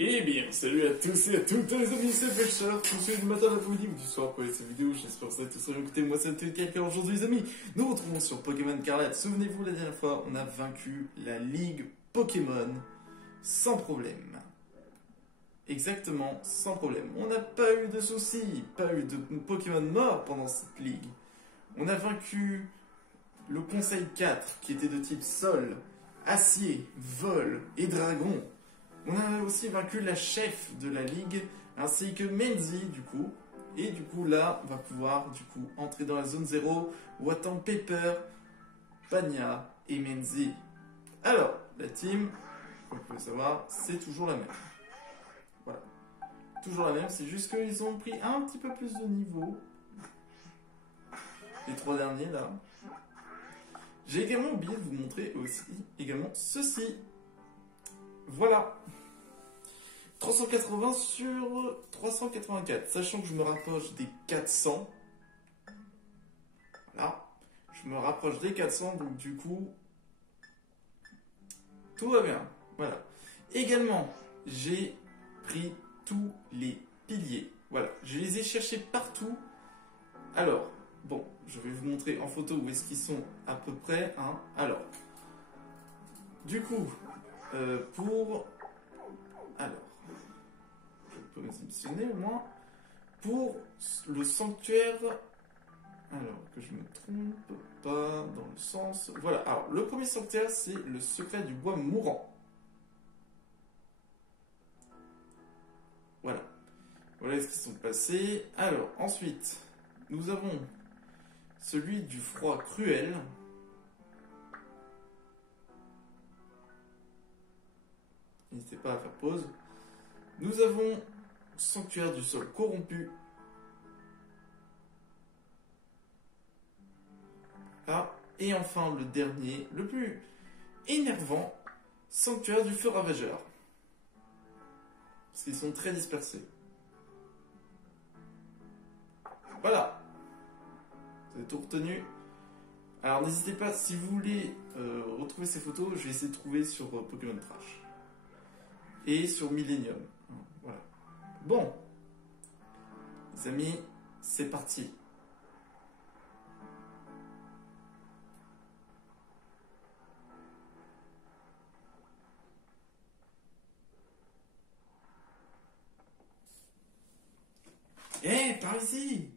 Eh bien, salut à tous et à toutes les amis, c'est Pêcheur, tous ceux du matin, l'après-midi ou du soir pour cette vidéo, j'espère que vous allez tous bien écouter, moi c'est Anthony. Alors aujourd'hui les amis, nous nous retrouvons sur Pokémon Scarlet. Souvenez-vous, la dernière fois, on a vaincu la Ligue Pokémon sans problème. Exactement, sans problème. On n'a pas eu de soucis, pas eu de Pokémon morts pendant cette ligue. On a vaincu le Conseil 4, qui était de type Sol, Acier, Vol et Dragon. On a aussi vaincu la chef de la ligue, ainsi que Menzi, du coup. Et du coup, là, on va pouvoir, du coup, entrer dans la zone 0, où attend Pepper, Pania et Menzi. Alors, la team, comme vous pouvez savoir, c'est toujours la même. Voilà. Toujours la même, c'est juste qu'ils ont pris un petit peu plus de niveau. Les trois derniers, là. J'ai également oublié de vous montrer aussi, également, ceci. Voilà. 380 sur 384, sachant que je me rapproche des 400. Voilà. Je me rapproche des 400, donc du coup, tout va bien. Voilà. Également, j'ai pris tous les piliers. Voilà. Je les ai cherchés partout. Alors, bon, je vais vous montrer en photo où est-ce qu'ils sont à peu près. Hein. Alors, du coup, Alors, je peux me sélectionner au moins. Pour le sanctuaire... Alors, que je me trompe pas dans le sens... Voilà, alors, le premier sanctuaire, c'est le secret du bois mourant. Voilà. Voilà ce qui sont passés. Alors, ensuite, nous avons celui du froid cruel. N'hésitez pas à faire pause. Nous avons sanctuaire du sol corrompu. Ah, et enfin le dernier, le plus énervant, sanctuaire du feu ravageur. Parce qu'ils sont très dispersés. Voilà. Vous avez tout retenu. Alors n'hésitez pas, si vous voulez retrouver ces photos, je vais essayer de trouver sur Pokémon Trash. Et sur Millennium. Voilà. Bon. Les amis, c'est parti. Eh, par ici!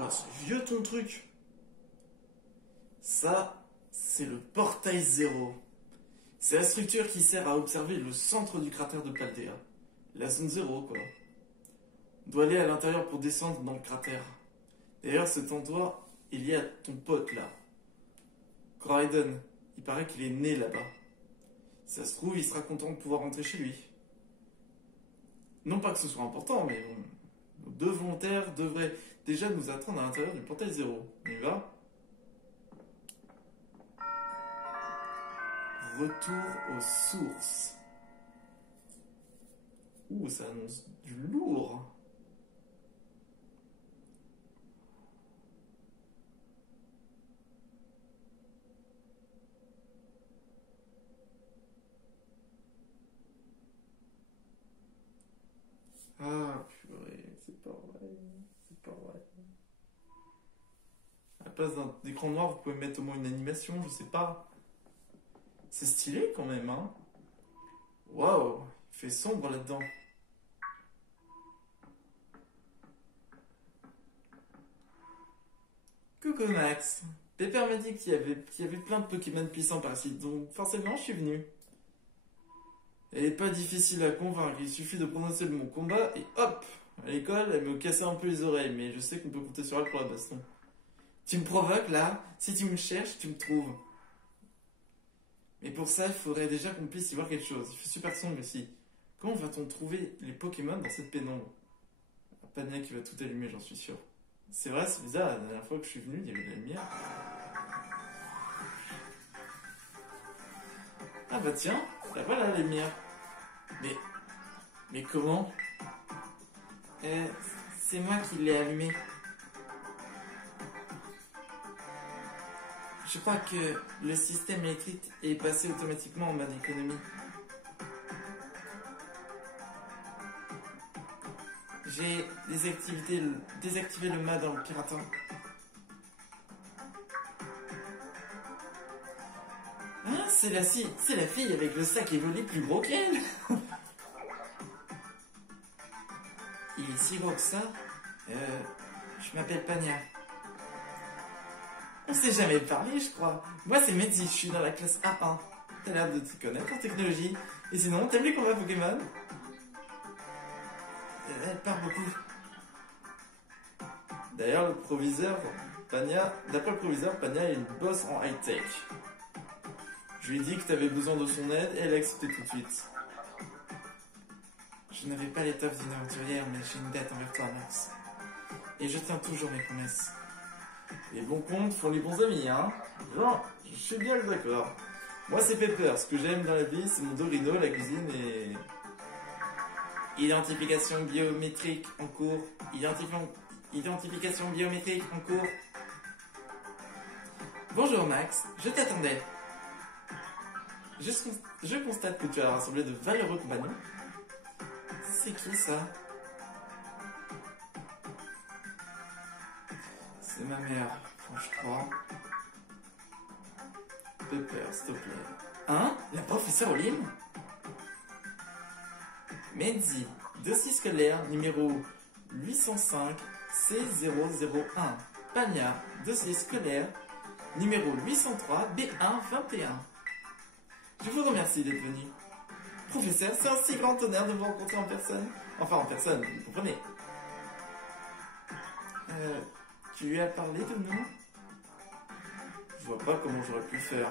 Oh, c'est vieux ton truc. Ça, c'est le portail 0. C'est la structure qui sert à observer le centre du cratère de Paldea. La zone 0, quoi. On doit aller à l'intérieur pour descendre dans le cratère. D'ailleurs, cet endroit est lié à ton pote, là. Coraiden. Il paraît qu'il est né là-bas. Si ça se trouve, il sera content de pouvoir rentrer chez lui. Non pas que ce soit important, mais bon, nos deux volontaires devraient déjà nous attendre à l'intérieur du portail 0. On y va? Retour aux sources. Ouh, ça annonce du lourd. Ah, purée, c'est pas vrai. C'est pas vrai. À la place d'un écran noir, vous pouvez mettre au moins une animation, je sais pas. C'est stylé quand même, hein. Waouh, il fait sombre là-dedans. Coucou Max. Pepper m'a dit qu'il y avait plein de Pokémon puissants par ici, donc forcément je suis venu. Elle est pas difficile à convaincre, il suffit de prononcer le mot combat et hop. À l'école, elle me cassait un peu les oreilles, mais je sais qu'on peut compter sur elle pour la baston. Tu me provoques là? Si tu me cherches, tu me trouves. Mais pour ça, il faudrait déjà qu'on puisse y voir quelque chose. Il fait super sombre ici. Comment va-t-on trouver les Pokémon dans cette pénombre? Pania qui va tout allumer, j'en suis sûr. C'est vrai, c'est bizarre, la dernière fois que je suis venu, il y avait de la lumière. Ah bah tiens, là voilà la lumière. Mais comment? C'est moi qui l'ai allumé. Je crois que le système électrique est passé automatiquement en mode économie. J'ai désactivé le mode en piratant. Ah, c'est la fille avec le sac évolué plus gros qu'elle. Il est si gros que ça. Je m'appelle Pania. On s'est jamais parlé, je crois. Moi, c'est Medzi, je suis dans la classe A1. T'as l'air de t'y connaître en technologie. Et sinon, t'aimes les combats Pokémon? Elle parle beaucoup. D'ailleurs, d'après le proviseur, Pania est une boss en high-tech. Je lui ai dit que t'avais besoin de son aide et elle a accepté tout de suite. Je n'avais pas l'étoffe d'une aventurière, mais j'ai une dette envers toi, Max. Et je tiens toujours mes promesses. Les bons comptes font les bons amis, hein? Genre, je suis bien d'accord. Moi, c'est Pepper. Ce que j'aime dans la vie, c'est mon Dorino, la cuisine et... Identification biométrique en cours. Identification biométrique en cours. Bonjour Max, je t'attendais. Je constate que tu as rassemblé de valeureux compagnons. C'est qui ça? C'est ma mère, je crois. Pepper, s'il te plaît. Hein? La professeure Olim? Medzi, dossier scolaire numéro 805 C001. Pania, dossier scolaire numéro 803 B121. Je vous remercie d'être venu. Professeur, c'est un si grand honneur de vous rencontrer en personne. Enfin, en personne, vous comprenez. Tu lui as parlé de nous? Je vois pas comment j'aurais pu le faire.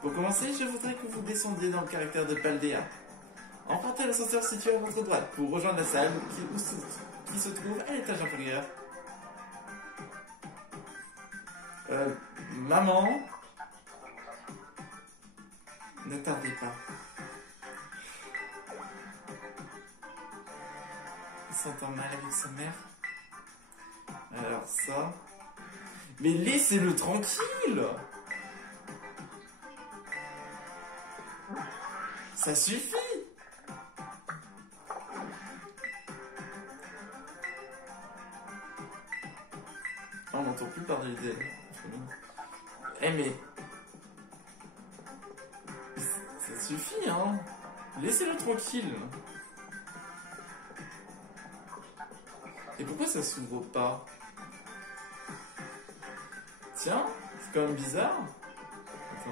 Pour commencer, je voudrais que vous descendiez dans le caractère de Paldea. Empruntez l'ascenseur situé à votre droite pour rejoindre la salle qui se trouve à l'étage inférieur. Maman? Ne tardez pas. Il s'entend mal avec sa mère. Alors ça... Mais laissez-le tranquille! Ça suffit! On n'entend plus parler d'elle. Eh mais... Ça suffit, hein? Laissez-le tranquille. Et pourquoi ça s'ouvre pas? Tiens, c'est quand même bizarre. Attends.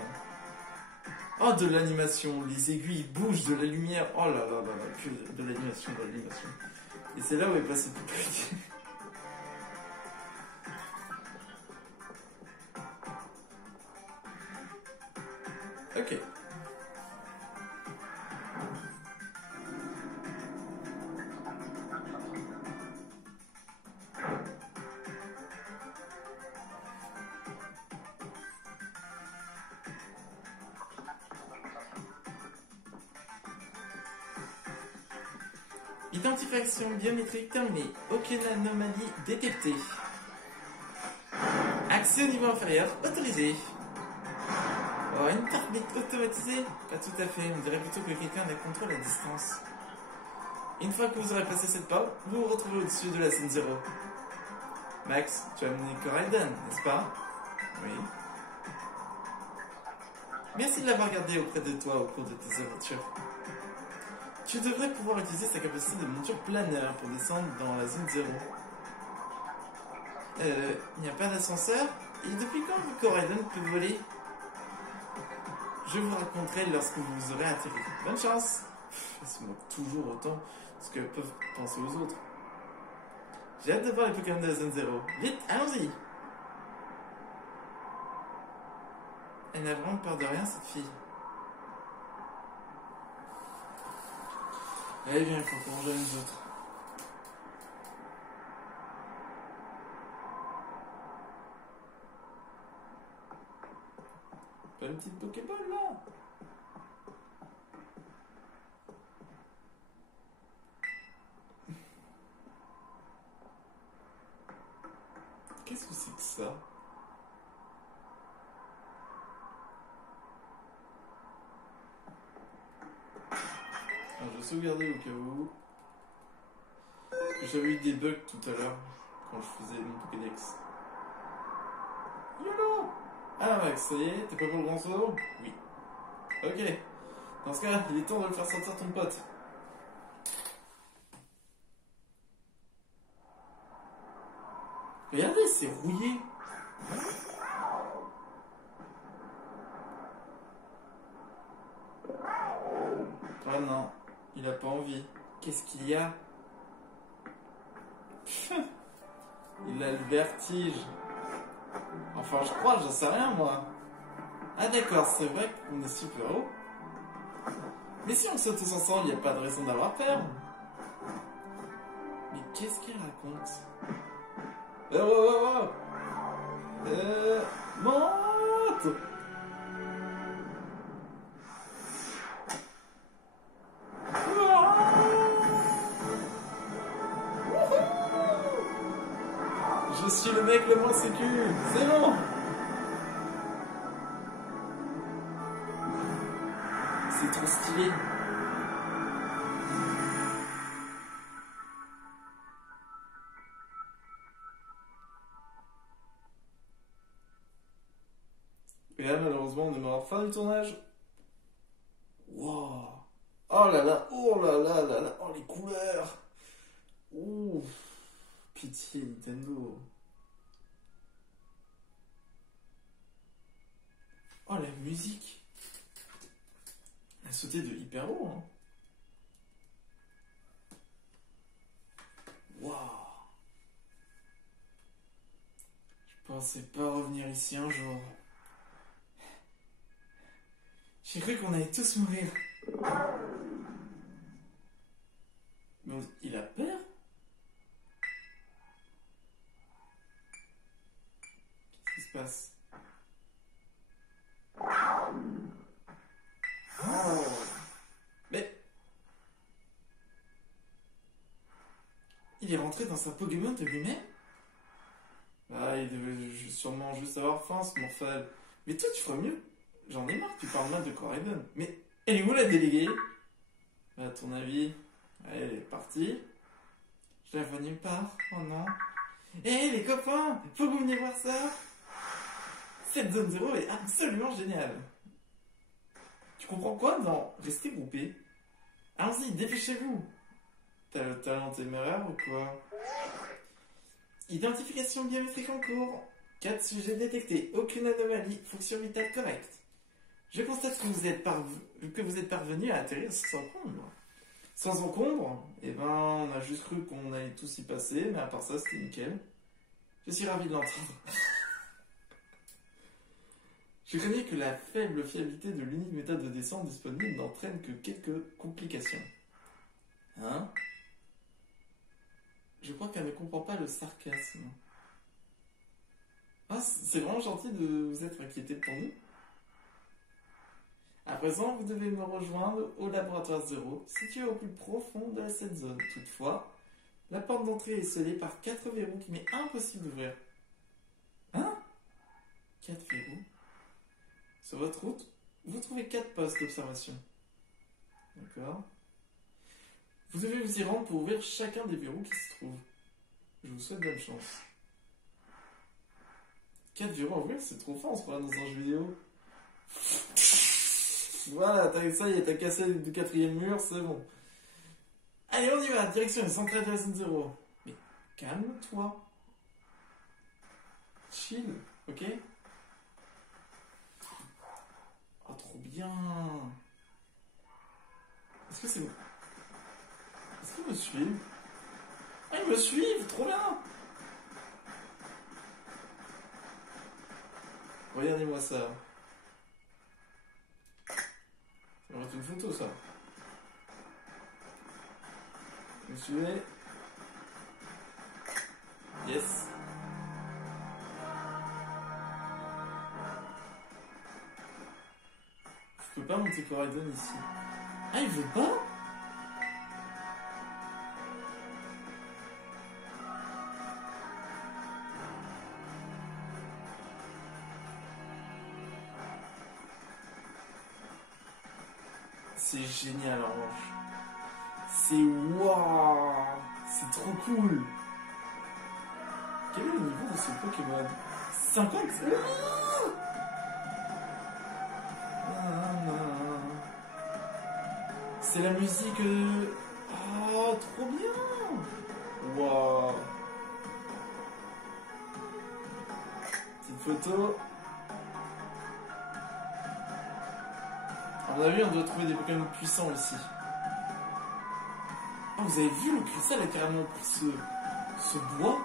Oh, de l'animation. Les aiguilles bougent, de la lumière. Oh là là là là. Que de l'animation, de l'animation. Et c'est là où est passé tout truc. Ok. Identification biométrique terminée. Aucune anomalie détectée. Accès au niveau inférieur autorisé. Oh, une arbitre automatisée? Pas tout à fait, on dirait plutôt que quelqu'un la contrôle à distance. Une fois que vous aurez passé cette porte, vous vous retrouvez au-dessus de la scène 0. Max, tu as amené Coraiden, n'est-ce pas? Oui. Merci de l'avoir gardé auprès de toi au cours de tes aventures. Tu devrais pouvoir utiliser sa capacité de monture planeur pour descendre dans la zone 0. Il n'y a pas d'ascenseur? Et depuis quand Coraiden peut voler? Je vous raconterai lorsque vous aurez atterri. Bonne chance! Ils se moquent toujours autant de ce que peuvent penser aux autres. J'ai hâte de voir les Pokémon de la zone 0. Vite, allons-y! Elle n'a vraiment peur de rien, cette fille. Allez, viens, il faut qu'on rejoigne les autres. Pas une petite Pokéball, là? Qu'est-ce que c'est que ça? vais sauvegarder au cas où. J'avais eu des bugs tout à l'heure quand je faisais mon Pokédex. YOLO! Ah Max, ça y est, t'es prêt pour le grand saut? Oui. Ok. Dans ce cas, il est temps de le faire sortir ton pote. Regardez, c'est rouillé. Ah non, il a pas envie. Qu'est-ce qu'il y a? Il a le vertige. Enfin, je crois, j'en sais rien moi. Ah d'accord, c'est vrai qu'on est super haut. Mais si on saute tous ensemble, il n'y a pas de raison d'avoir peur. Mais qu'est-ce qu'il raconte? Oh, monte! Je suis le mec le moins sécu, c'est bon! C'est trop stylé. Et là, malheureusement, on est mort à la fin du tournage. Wow. Oh là là, oh là là là là, oh les couleurs. Ouh. Pitié, Nintendo. Oh la musique. Elle a sauté de hyper haut, hein. Waouh. Je pensais pas revenir ici un jour. J'ai cru qu'on allait tous mourir. Mais il a peur? Qu'est-ce qui se passe? Mais... il est rentré dans sa Pokémon de lui-même? Ah, il devait sûrement juste avoir faim, ce morphale. Mais toi, tu ferais mieux. J'en ai marre que tu parles mal de Coraidon. Mais elle est où la déléguée? À ton avis? Elle est partie. Je la vois nulle part. Oh non. Hé les copains, faut que vous veniez voir ça. Cette zone 0 est absolument géniale. Tu comprends quoi dans rester groupé? Allons-y, dépêchez-vous. T'as le talent téméraire ou quoi? Identification biométrique en cours. 4 sujets détectés, aucune anomalie, fonction vitale correcte. Je constate que vous êtes parvenu à atterrir sans encombre. Sans encombre, eh ben, on a juste cru qu'on allait tous y passer, mais à part ça, c'était nickel. Je suis ravi de l'entendre. Je craignais que la faible fiabilité de l'unique méthode de descente disponible n'entraîne que quelques complications. Hein? Je crois qu'elle ne comprend pas le sarcasme. Ah, c'est vraiment gentil de vous être inquiété pour nous. À présent, vous devez me rejoindre au laboratoire 0, situé au plus profond de cette zone. Toutefois, la porte d'entrée est scellée par 4 verrous qu'il m'est impossible d'ouvrir. Hein? 4 verrous? Sur votre route, vous trouvez 4 postes d'observation. D'accord. Vous devez vous y rendre pour ouvrir chacun des verrous qui se trouvent. Je vous souhaite bonne chance. 4 verrous à ouvrir, c'est trop fort, on se croirait dans un jeu vidéo. Voilà, ça y est, t'as cassé le 4e mur, c'est bon. Allez, on y va, direction centrale de la zone 0. Mais calme-toi. Chill, ok? Oh, trop bien. Est-ce que c'est bon? Est-ce qu'ils me suivent? Ah, ils me suivent, trop bien. Regardez-moi ça. Ça va être une photo, ça. Vous me suivez? Yes. Je peux pas monter Coraidon ici. Ah, il veut pas? C'est génial en revanche. C'est waouh, c'est trop cool. Quel est le niveau de ce Pokémon? 50. C'est la musique. Oh, trop bien. Waouh. Petite photo. À mon avis, on doit trouver des Pokémon puissants ici. Oh, vous avez vu, le cristal a carrément pris ce bois.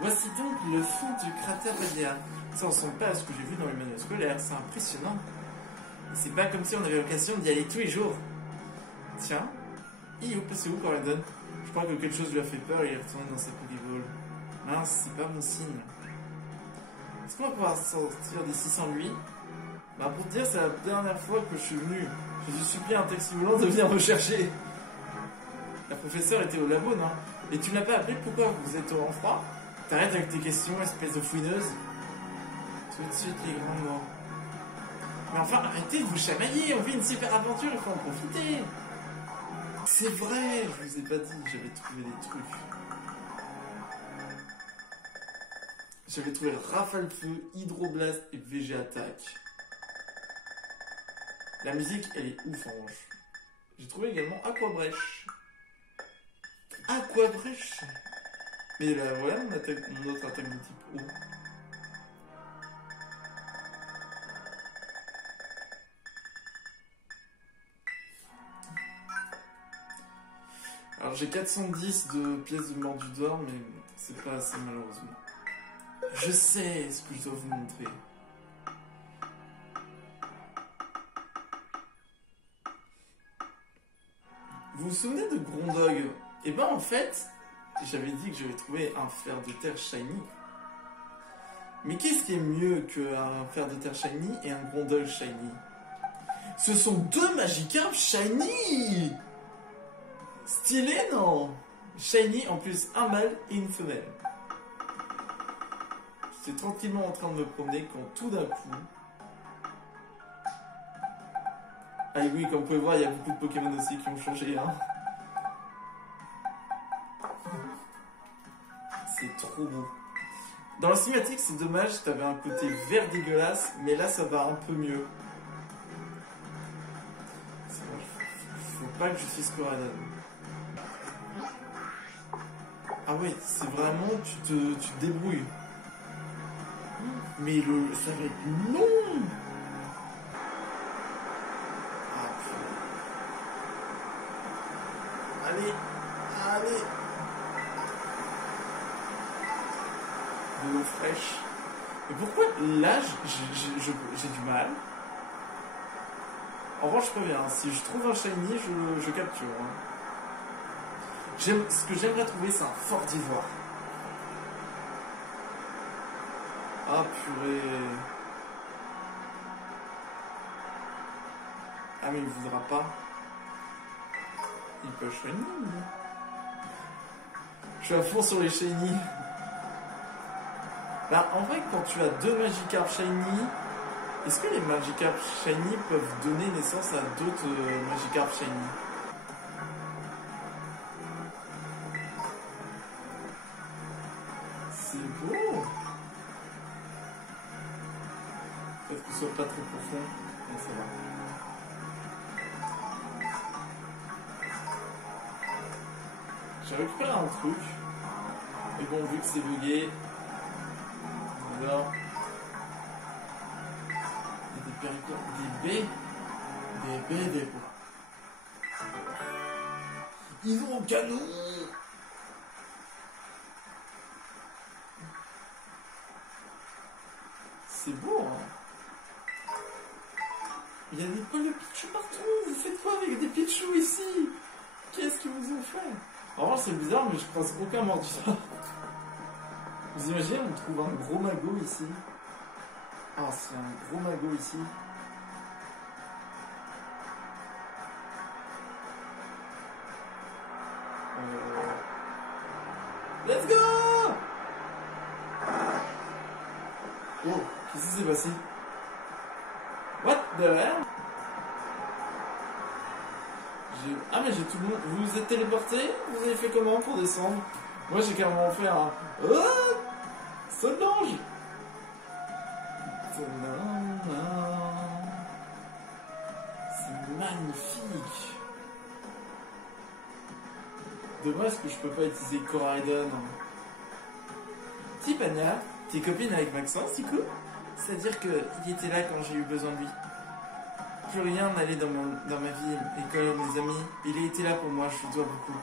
Voici donc le fond du cratère Paldea. Ça ressemble pas à ce que j'ai vu dans les manuels scolaires, c'est impressionnant. C'est pas comme si on avait l'occasion d'y aller tous les jours. Tiens, c'est où Corlandon? Je crois que quelque chose lui a fait peur et il est retourné dans sa Pokéball. Mince, c'est pas bon signe. Est-ce qu'on va pouvoir sortir d'ici sans lui? Bah pour te dire, c'est la dernière fois que je suis venu. J'ai dû supplier un taxi volant de venir me chercher. La professeure était au labo, non? Et tu ne l'as pas appelé? Pourquoi vous êtes en froid? T'arrêtes avec tes questions, espèce de fouineuse. Tout de suite, les grands mots. Mais enfin, arrêtez de vous chamailler, on vit une super aventure, il faut en profiter. C'est vrai, je vous ai pas dit, j'avais trouvé des trucs. J'avais trouvé Rafale Feu, Hydroblast et VG Attaque. La musique, elle est ouf en revanche. J'ai trouvé également Aquabrèche. Aquabrèche. Mais là, voilà mon autre attaque de type eau. Alors j'ai 410 de pièces de Mordudor, mais c'est pas assez malheureusement. Je sais ce que je dois vous montrer. Vous vous souvenez de Grondog? Et ben en fait, j'avais dit que j'avais trouvé un fer de terre shiny. Mais qu'est-ce qui est mieux qu'un fer de terre shiny et un Grondog shiny? Ce sont deux Magikarp shiny! Stylé, non? Shiny, en plus un mâle et une femelle. J'étais tranquillement en train de me promener quand tout d'un coup... Ah oui, comme vous pouvez voir, il y a beaucoup de Pokémon aussi qui ont changé. Hein. C'est trop beau. Dans la cinématique, c'est dommage, t'avais un côté vert dégueulasse, mais là, ça va un peu mieux. Faut pas que je fasse Coradon. Ah ouais, c'est vraiment, tu te débrouilles. Mais ça va être long. Ah, allez, allez. De l'eau fraîche. Mais pourquoi là, j'ai du mal? En revanche, je préviens, si je trouve un shiny, je capture. Hein. Ce que j'aimerais trouver, c'est un fort d'ivoire. Ah purée. Ah mais il voudra pas. Il peut shiny. Je suis à fond sur les shiny. Bah en vrai, quand tu as deux Magikarp shiny, est-ce que les Magikarp shiny peuvent donner naissance à d'autres Magikarp shiny? C'est beau. Peut-être que ce soit pas trop profond. Non, ça va. J'ai récupéré un truc. Mais bon, vu que c'est bugué. Alors. Il y a des péricordes. Des baies. Des baies, des bois. Ils vont au canon. C'est beau, hein. Il y a des poils de Pichou partout. Vous faites quoi avec des Pichou ici? Qu'est-ce qu'ils vous ont fait? Alors c'est bizarre, mais je croise aucun Mordudor. Vous imaginez, on trouve un gros magot ici. Ah, c'est un gros magot ici. Let's go! Oh, qu'est-ce qui s'est passé? What the hell? Ah mais j'ai tout le monde... Vous vous êtes téléporté? Vous avez fait comment pour descendre? Moi j'ai carrément fait un... Solange! C'est magnifique! Dommage que je peux pas utiliser Coraidon. Tipania, t'es copine avec Maxence du coup? C'est-à-dire qu'il était là quand j'ai eu besoin de lui. Plus rien n'allait dans ma vie, école, mes amis. Il a été là pour moi, je lui dois beaucoup.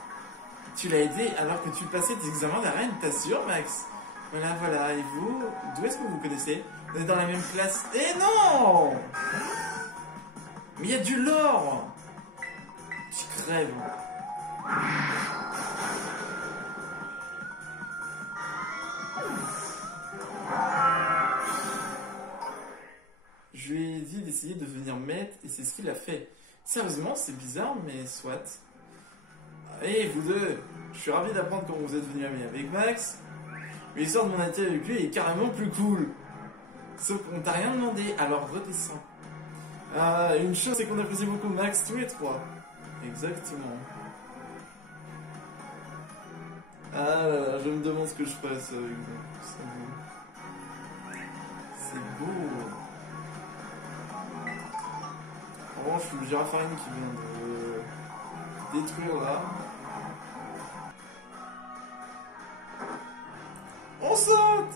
Tu l'as aidé alors que tu passais tes examens d'arène, t'as sûr Max? Voilà, et vous? D'où est-ce que vous connaissez? Vous êtes dans la même classe? Eh non! Mais il y a du lore! Tu crèves. Je lui ai dit d'essayer de devenir maître et c'est ce qu'il a fait. Sérieusement, c'est bizarre, mais soit. Et vous deux, je suis ravi d'apprendre comment vous êtes devenus amis avec Max. Mais l'histoire de mon amitié avec lui est carrément plus cool. Sauf qu'on t'a rien demandé, alors redescends. Une chose, c'est qu'on apprécie beaucoup Max tous les trois. Exactement. Je me demande ce que je fasse avec vous. C'est beau. En revanche, le Girafarine qui vient de détruire là. On saute!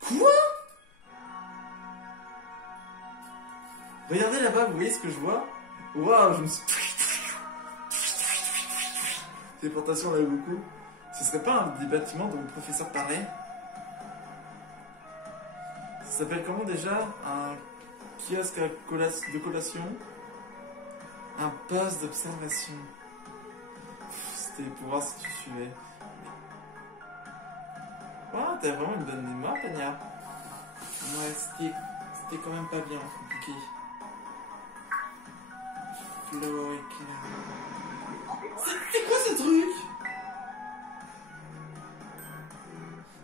Quoi? Regardez là-bas, vous voyez ce que je vois? Waouh, je me suis... Téléportation là beaucoup. Ce serait pas un des bâtiments dont le professeur parlait? Ça s'appelle comment déjà? Un kiosque de collation? Un poste d'observation. C'était pour voir si tu suivais. Wow, t'as vraiment une bonne mémoire, Tania. Ouais, c'était quand même pas bien compliqué. Flow éclat. C'est quoi ce truc?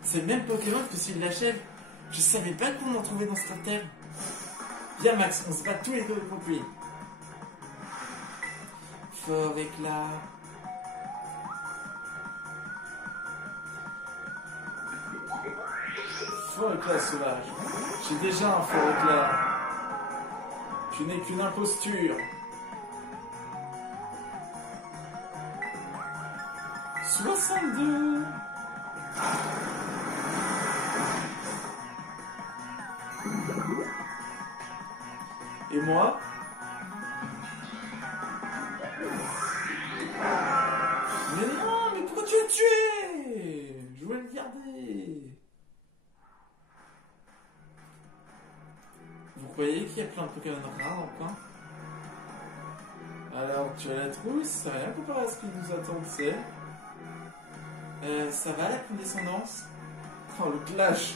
C'est le même Pokémon que s'il l'achève. Je savais pas qu'on en trouvait dans cette terre. Viens Max, on se bat tous les deux contre lui. Fort éclat. Fort éclat sauvage. J'ai déjà un fort éclat. Tu n'es qu'une imposture. 62. Et moi? Mais non, mais pourquoi tu l'as tué? Je voulais le garder. Vous croyez qu'il y a plein de Pokémon rares dans le coin? Alors, tu as la trousse, c'est rien comparé à ce qui nous attend, tu sais. Ça va la condescendance? Oh, le clash!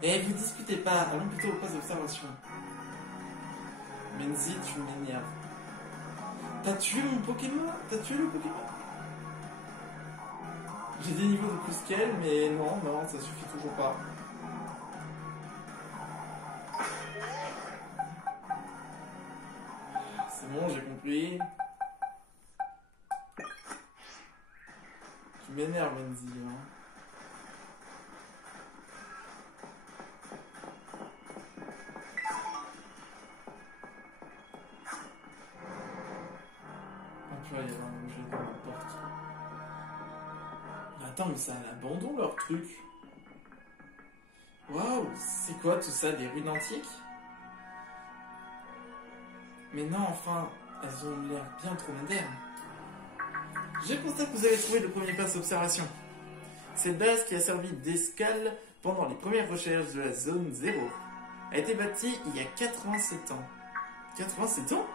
Eh, vous disputez pas, allons plutôt au poste d'observation. Menzi, tu m'énerves. T'as tué mon Pokémon? T'as tué le Pokémon? J'ai des niveaux de plus qu'elle, mais non, ça suffit toujours pas. C'est bon, j'ai compris. Tu m'énerves, Menzi, hein. Il y a un objet dans la porte. Mais attends, mais ça a l'abandon leur truc. Waouh, c'est quoi tout ça, des ruines antiques? Mais non, enfin, elles ont l'air bien trop modernes. Je constate que vous avez trouvé le premier poste d'observation. Cette base qui a servi d'escale pendant les premières recherches de la zone 0 a été bâtie il y a 87 ans. 87 ans?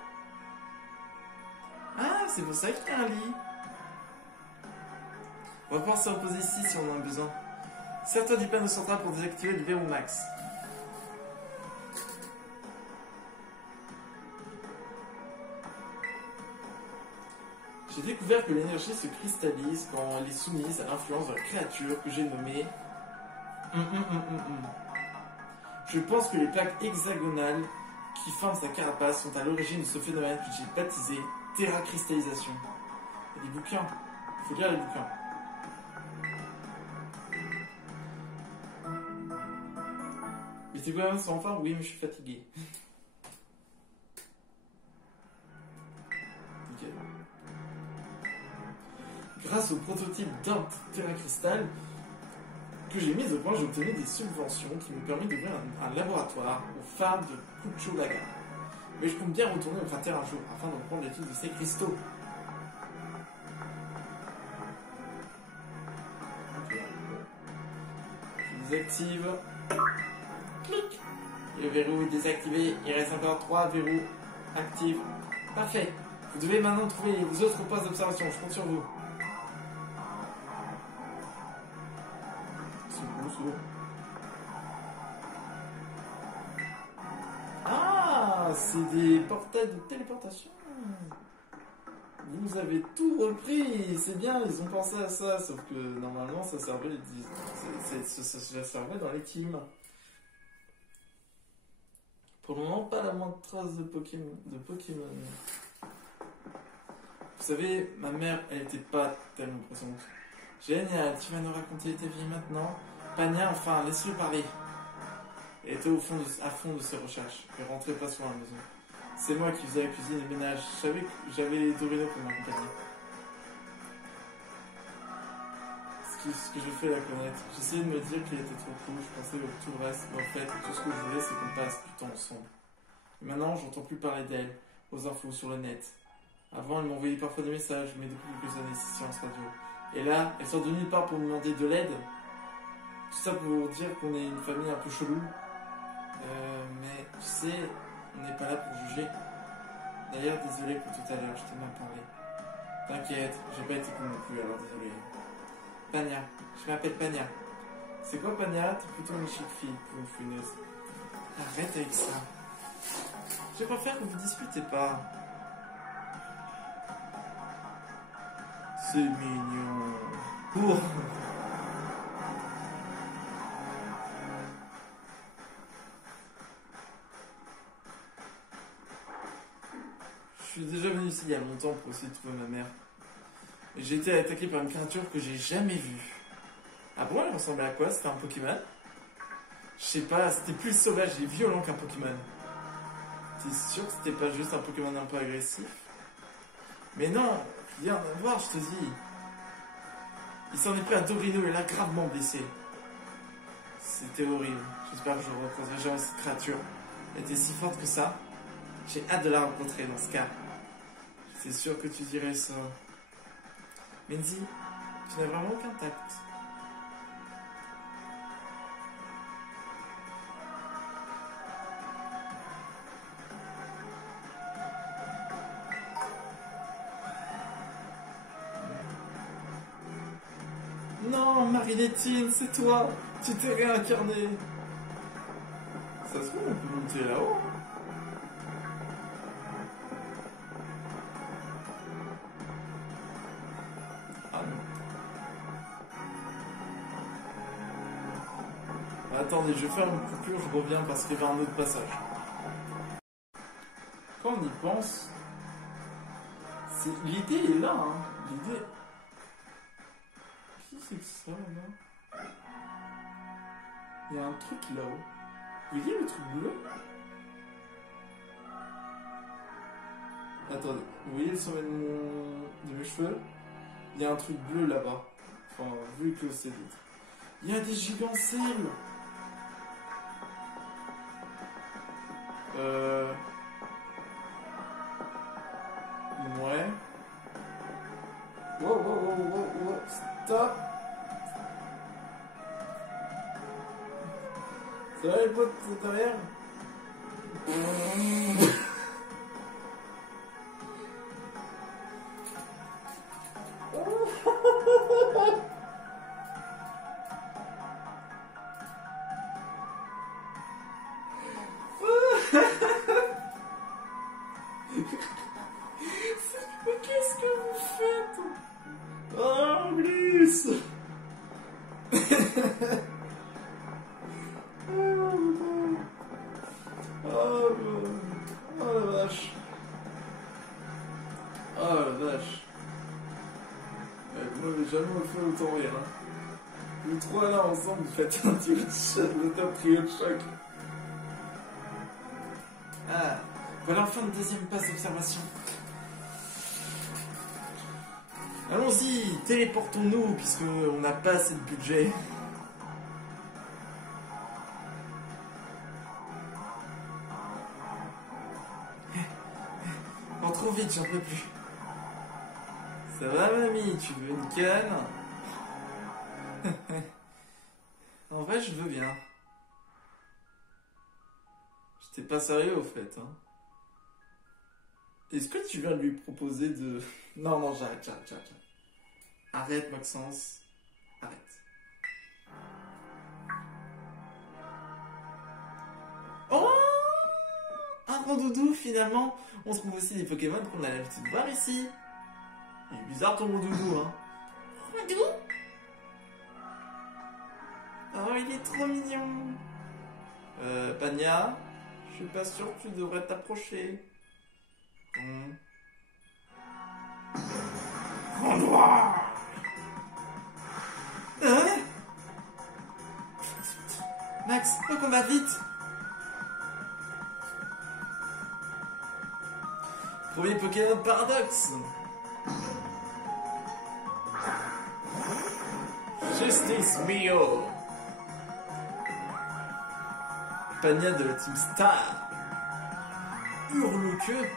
Ah, c'est pour ça qu'il y a un lit. On va pouvoir se reposer ici si on en a besoin. Sers-toi du panneau central pour désactiver le verrou max. J'ai découvert que l'énergie se cristallise quand elle est soumise à l'influence de la créature que j'ai nommée... Je pense que les plaques hexagonales qui forment sa carapace sont à l'origine de ce phénomène que j'ai baptisé terracristallisation. Il y a des bouquins. Il faut lire les bouquins. Mais c'est quand même sans fin? Oui, mais je suis fatigué. Nickel. Grâce au prototype d'un terracristal que j'ai mis au point, j'ai obtenu des subventions qui m'ont permis d'ouvrir un laboratoire au phare de Kuchulaga. Mais je compte bien retourner au cratère un jour afin de reprendre l'étude de ces cristaux. Je désactive. Clic. Et le verrou est désactivé. Il reste encore 3 verrous actifs. Parfait. Vous devez maintenant trouver vos autres postes d'observation. Je compte sur vous. Ah, c'est des portails de téléportation. Vous avez tout repris, c'est bien, ils ont pensé à ça, sauf que normalement ça servait, ça servait dans les teams. Pour le moment, pas la moindre trace de Pokémon. Vous savez, ma mère, elle était pas tellement présente. Génial, tu vas nous raconter ta vie maintenant. Pania, enfin, laisse-le parler. Elle était à fond de ses recherches. Elle rentrait pas souvent à la maison. C'est moi qui faisais la cuisine et le ménage. Je savais que j'avais les Dorino pour m'accompagner. Ce que je fais la connaître. J'essayais de me dire qu'elle était trop cool. Je pensais que tout le reste. Mais en fait, tout ce que je voulais, c'est qu'on passe du temps ensemble. Et maintenant, j'entends plus parler d'elle, aux infos, sur le net. Avant, elle m'envoyait parfois des messages, mais depuis quelques années, c'est silence radio. Et là, elle sort de nulle part pour me demander de l'aide. Tout ça pour dire qu'on est une famille un peu chelou. Mais tu sais, on n'est pas là pour juger. D'ailleurs, désolé pour tout à l'heure, je t'ai mal parlé. T'inquiète, j'ai pas été con non plus, alors désolé. Pania, je m'appelle Pania. C'est quoi Pania? T'es plutôt une chic fille pour une fouineuse. Arrête avec ça. Je préfère que vous disputez pas. C'est mignon. Oh. Je suis déjà venu ici il y a longtemps pour essayer de trouver ma mère. Et j'ai été attaqué par une créature que j'ai jamais vue. Ah bon, elle ressemblait à quoi? C'était un Pokémon? Je sais pas, c'était plus sauvage et violent qu'un Pokémon. T'es sûr que c'était pas juste un Pokémon un peu agressif? Mais non, rien à voir, je te dis. Il s'en est pris à Dorino et l'a gravement blessé. C'était horrible. J'espère que je ne rencontrerai jamais cette créature. Elle était si forte que ça. J'ai hâte de la rencontrer dans ce cas. C'est sûr que tu dirais ça. Menzi, tu n'as vraiment aucun tact. Non, Marie-Létine, c'est toi. Tu t'es réincarné. Ça se trouve, on peut monter là-haut. Ah non. Attendez, je vais faire une coupure, je reviens parce qu'il y avait un autre passage. Quand on y pense, l'idée est là, hein. L'idée... C'est ça là. Il y a un truc là-haut. Vous voyez le truc bleu? Attendez, vous voyez le sommet de mes cheveux? Il y a un truc bleu là-bas. Enfin, vu que c'est vite. Il y a des gigancelles. Ouais. Wow, stop. Ça va les potes, c'est derrière? Qu'est-ce que vous faites? Oh, glisse. Oh, Vous trois là ensemble, vous faites un tir de chat, le top trio de choc. Ah, voilà enfin le deuxième passe d'observation. Allons-y, téléportons-nous, puisqu'on n'a pas assez de budget. Oh, trop vite, j'en peux plus. Ça va, mamie, tu veux une canne? En vrai, je veux bien. J'étais pas sérieux, au fait, hein. Est-ce que tu viens de lui proposer de... Non, non, j'arrête. Arrête, Maxence. Arrête. Oh, un rondoudou, finalement. On trouve aussi des Pokémon qu'on a l'habitude de voir ici. Il est bizarre ton rondoudou, hein. Rondoudou? Oh, il est trop mignon. Pania, je suis pas sûr que tu devrais t'approcher. Rendoir. Max, faut qu'on va vite. Premier Pokémon Paradoxe. Justice Mio. Pania de la Team Star. Hurle-queue.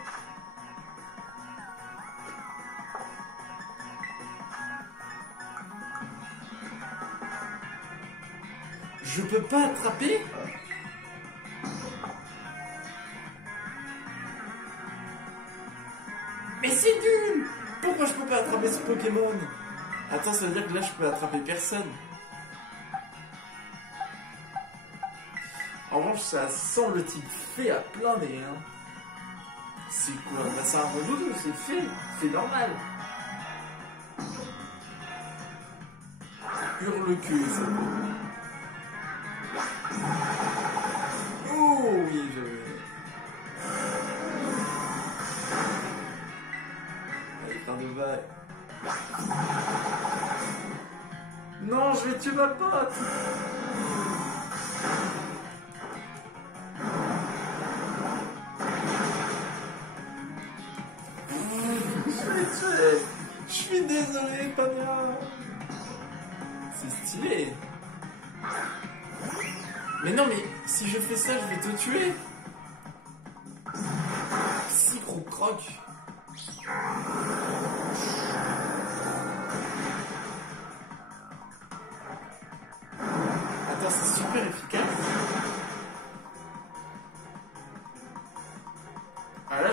Je peux pas attraper? Mais c'est nul! Pourquoi je peux pas attraper ce Pokémon? Attends, ça veut dire que là je peux attraper personne. En revanche, ça sent le type fait à plein nez. Hein. C'est quoi? Bah, c'est un rondoudou, c'est fait. C'est normal. Hurle-queue, ça. Oh oui, je... Allez, fin de vague. Non, je vais tuer ma pote. Je suis désolé, Pania. C'est stylé. Mais non, mais si je fais ça, je vais te tuer. Si gros croc. Attends, c'est super efficace. Ah là,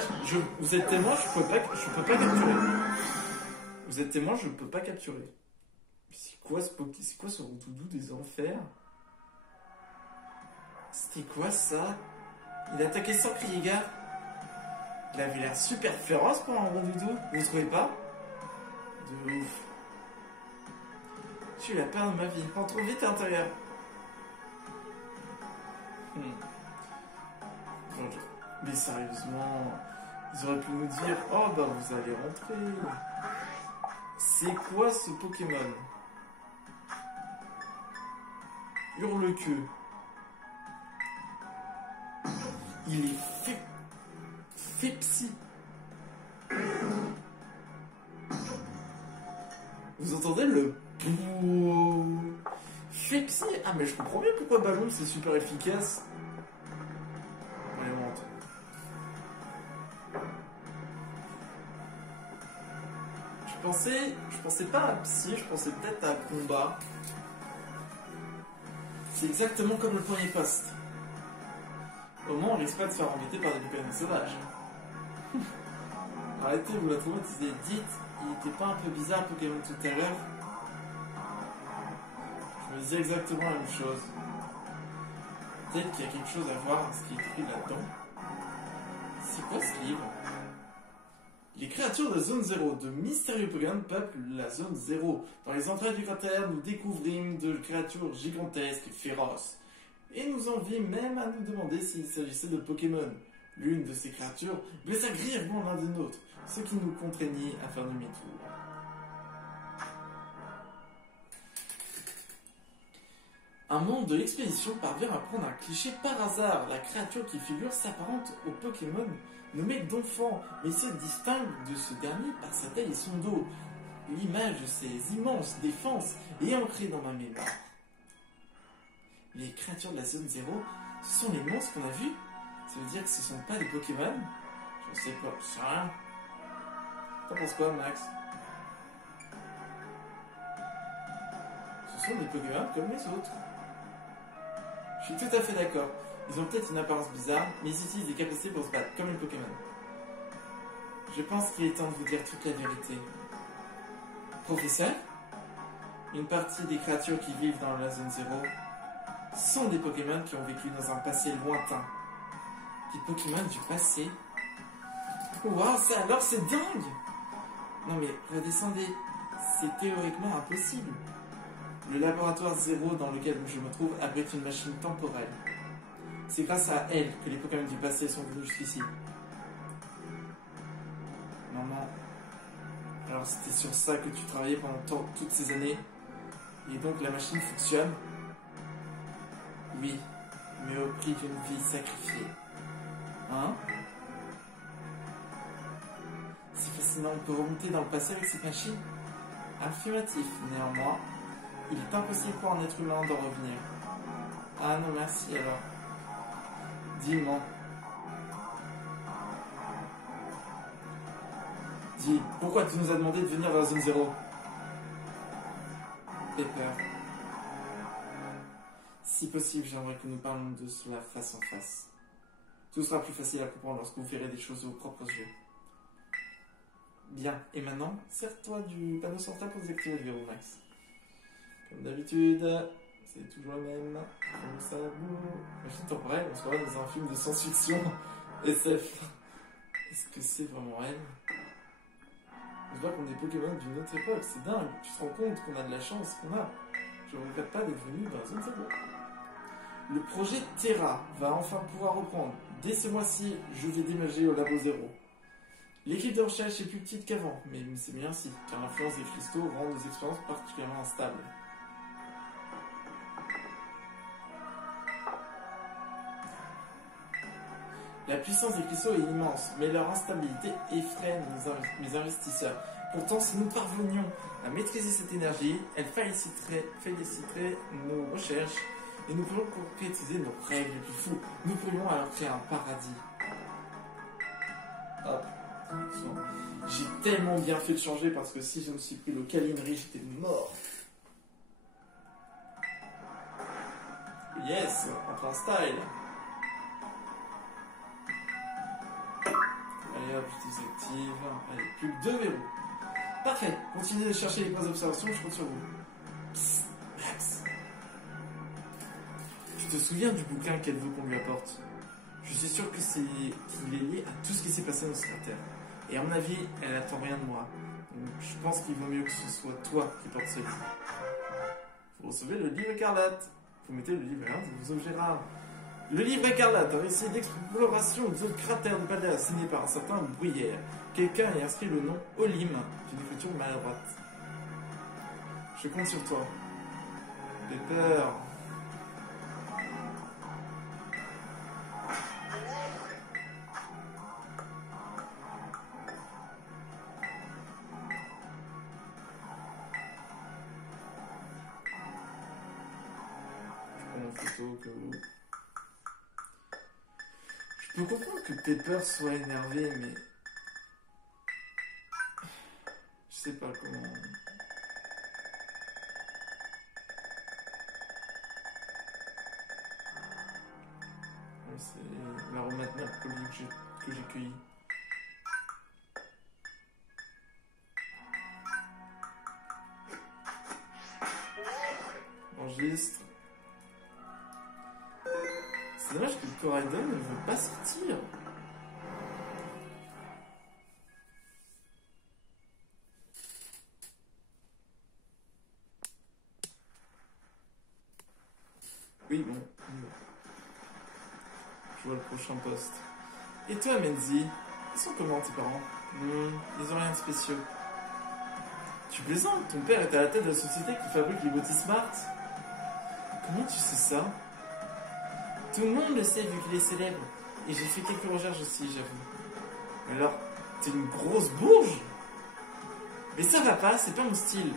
vous êtes témoin, je peux pas capturer. Vous êtes témoin, je peux pas capturer. C'est quoi ce rondoudou des enfers? C'était quoi ça? Il a attaqué sans crier gare. Il avait l'air super féroce pour un rondoudou, vous trouvez pas? De ouf. Je suis la peur de ma vie. Rentre vite à l'intérieur. Mais sérieusement, ils auraient pu nous dire, oh bah vous allez rentrer. C'est quoi ce Pokémon? Hurle-queue. Il est Fepsi. Vous entendez le Fepsi? Ah mais je comprends bien pourquoi Ballon c'est super efficace. Allez, on rentre. Je pensais pas à Psy, je pensais peut-être à Combat. C'est exactement comme le premier poste. Au moins on risque pas de se faire embêter par des Pokémon sauvages. Arrêtez, vous la traumatisez. Dites, il était pas un peu bizarre Pokémon tout à l'heure? Je me disais exactement la même chose. Peut-être qu'il y a quelque chose à voir à ce qui est écrit là-dedans. C'est quoi ce livre? Les créatures de zone 0, de mystérieux Pokémon peuplent la zone 0. Dans les entrailles du cratère, nous découvrîmes de créatures gigantesques et féroces. Et nous envîmes même à nous demander s'il s'agissait de Pokémon. L'une de ces créatures blessa grièvement l'un des nôtres, ce qui nous contraignit à faire demi-tour. Un membre de l'expédition parvient à prendre un cliché par hasard. La créature qui figure s'apparente au Pokémon nommé Donphan, mais se distingue de ce dernier par sa taille et son dos. L'image de ses immenses défenses est ancrée dans ma mémoire. Les créatures de la zone 0, ce sont les monstres qu'on a vus? Ça veut dire que ce ne sont pas des Pokémon? Je sais pas, je sais rien. T'en penses quoi, Max? Ce sont des Pokémon comme les autres. Je suis tout à fait d'accord. Ils ont peut-être une apparence bizarre, mais ils utilisent des capacités pour se battre, comme les Pokémon. Je pense qu'il est temps de vous dire toute la vérité. Professeur, une partie des créatures qui vivent dans la zone 0 sont des Pokémon qui ont vécu dans un passé lointain. Des Pokémon du passé? Waouh, ça alors c'est dingue! Non mais redescendez, c'est théoriquement impossible. Le laboratoire 0 dans lequel je me trouve abrite une machine temporelle. C'est grâce à elle que les Pokémon du passé sont venus jusqu'ici. Maman, alors c'était sur ça que tu travaillais pendant toutes ces années? Et donc la machine fonctionne? Oui, mais au prix d'une vie sacrifiée. Hein? C'est fascinant, on peut remonter dans le passé avec cette machine? Affirmatif, néanmoins. Il est impossible pour un être humain d'en revenir. Ah non, merci alors. Dis-moi. Dis, pourquoi tu nous as demandé de venir dans la zone 0? Pepper. Si possible, j'aimerais que nous parlions de cela face en face. Tout sera plus facile à comprendre lorsque vous verrez des choses de vos propres yeux. Bien, et maintenant, sers-toi du panneau central pour désactiver le verrou, Max. Comme d'habitude, c'est toujours le même. Comme ça, machine temporelle, on se voit dans un film de science-fiction SF. Est-ce que c'est vraiment elle? On se voit qu'on est Pokémon d'une autre époque, c'est dingue. Tu te rends compte qu'on a de la chance, qu'on a. Je ne regrette pas d'être venu dans la zone 0. Le projet Terra va enfin pouvoir reprendre. Dès ce mois-ci, je vais déménager au Labo 0. L'équipe de recherche est plus petite qu'avant, mais c'est bien ainsi, car l'influence des cristaux rend nos expériences particulièrement instables. La puissance des cristaux est immense, mais leur instabilité effraie mes investisseurs. Pourtant, si nous parvenions à maîtriser cette énergie, elle féliciterait nos recherches et nous pourrions concrétiser nos rêves les plus fous. Nous pourrions alors créer un paradis. Hop. J'ai tellement bien fait de changer parce que si je me suis pris le Calimri, j'étais mort. Yes, entre un style. Allez hop, je désactive. Allez, plus que 2 verrous. Parfait, continuez de chercher les points d'observation, je compte sur vous. Psst, Max. Tu te souviens du bouquin qu'elle veut qu'on lui apporte? Je suis sûr que qu'il est lié à tout ce qui s'est passé dans cette terre. Et à mon avis, elle n'attend rien de moi. Donc, je pense qu'il vaut mieux que ce soit toi qui porte ce livre. Vous recevez le livre écarlate. Vous mettez le livre écarlate dans vos objets rares. Le livre écarlate, un récit d'exploration de zone cratère de Paldea signé par un certain Bruyère. Quelqu'un y a inscrit le nom Olim d'une écriture maladroite. Je compte sur toi. Pepper. Je peux comprendre que Pepper soit énervé, mais je sais pas comment. C'est l'aromate alcoolique que j'ai cueilli. Enregistre. C'est dommage que le Coraidon ne veut pas sortir. Oui, bon. Je vois le prochain poste. Et toi, Menzi? Ils sont comment tes parents? Ils ont rien de spéciaux. Tu plaisantes? Ton père est à la tête de la société qui fabrique les Boty Smart? Comment tu sais ça? Tout le monde le sait vu qu'il est célèbre. Et j'ai fait quelques recherches aussi, j'avoue. Alors, t'es une grosse bourge? Mais ça va pas, c'est pas mon style.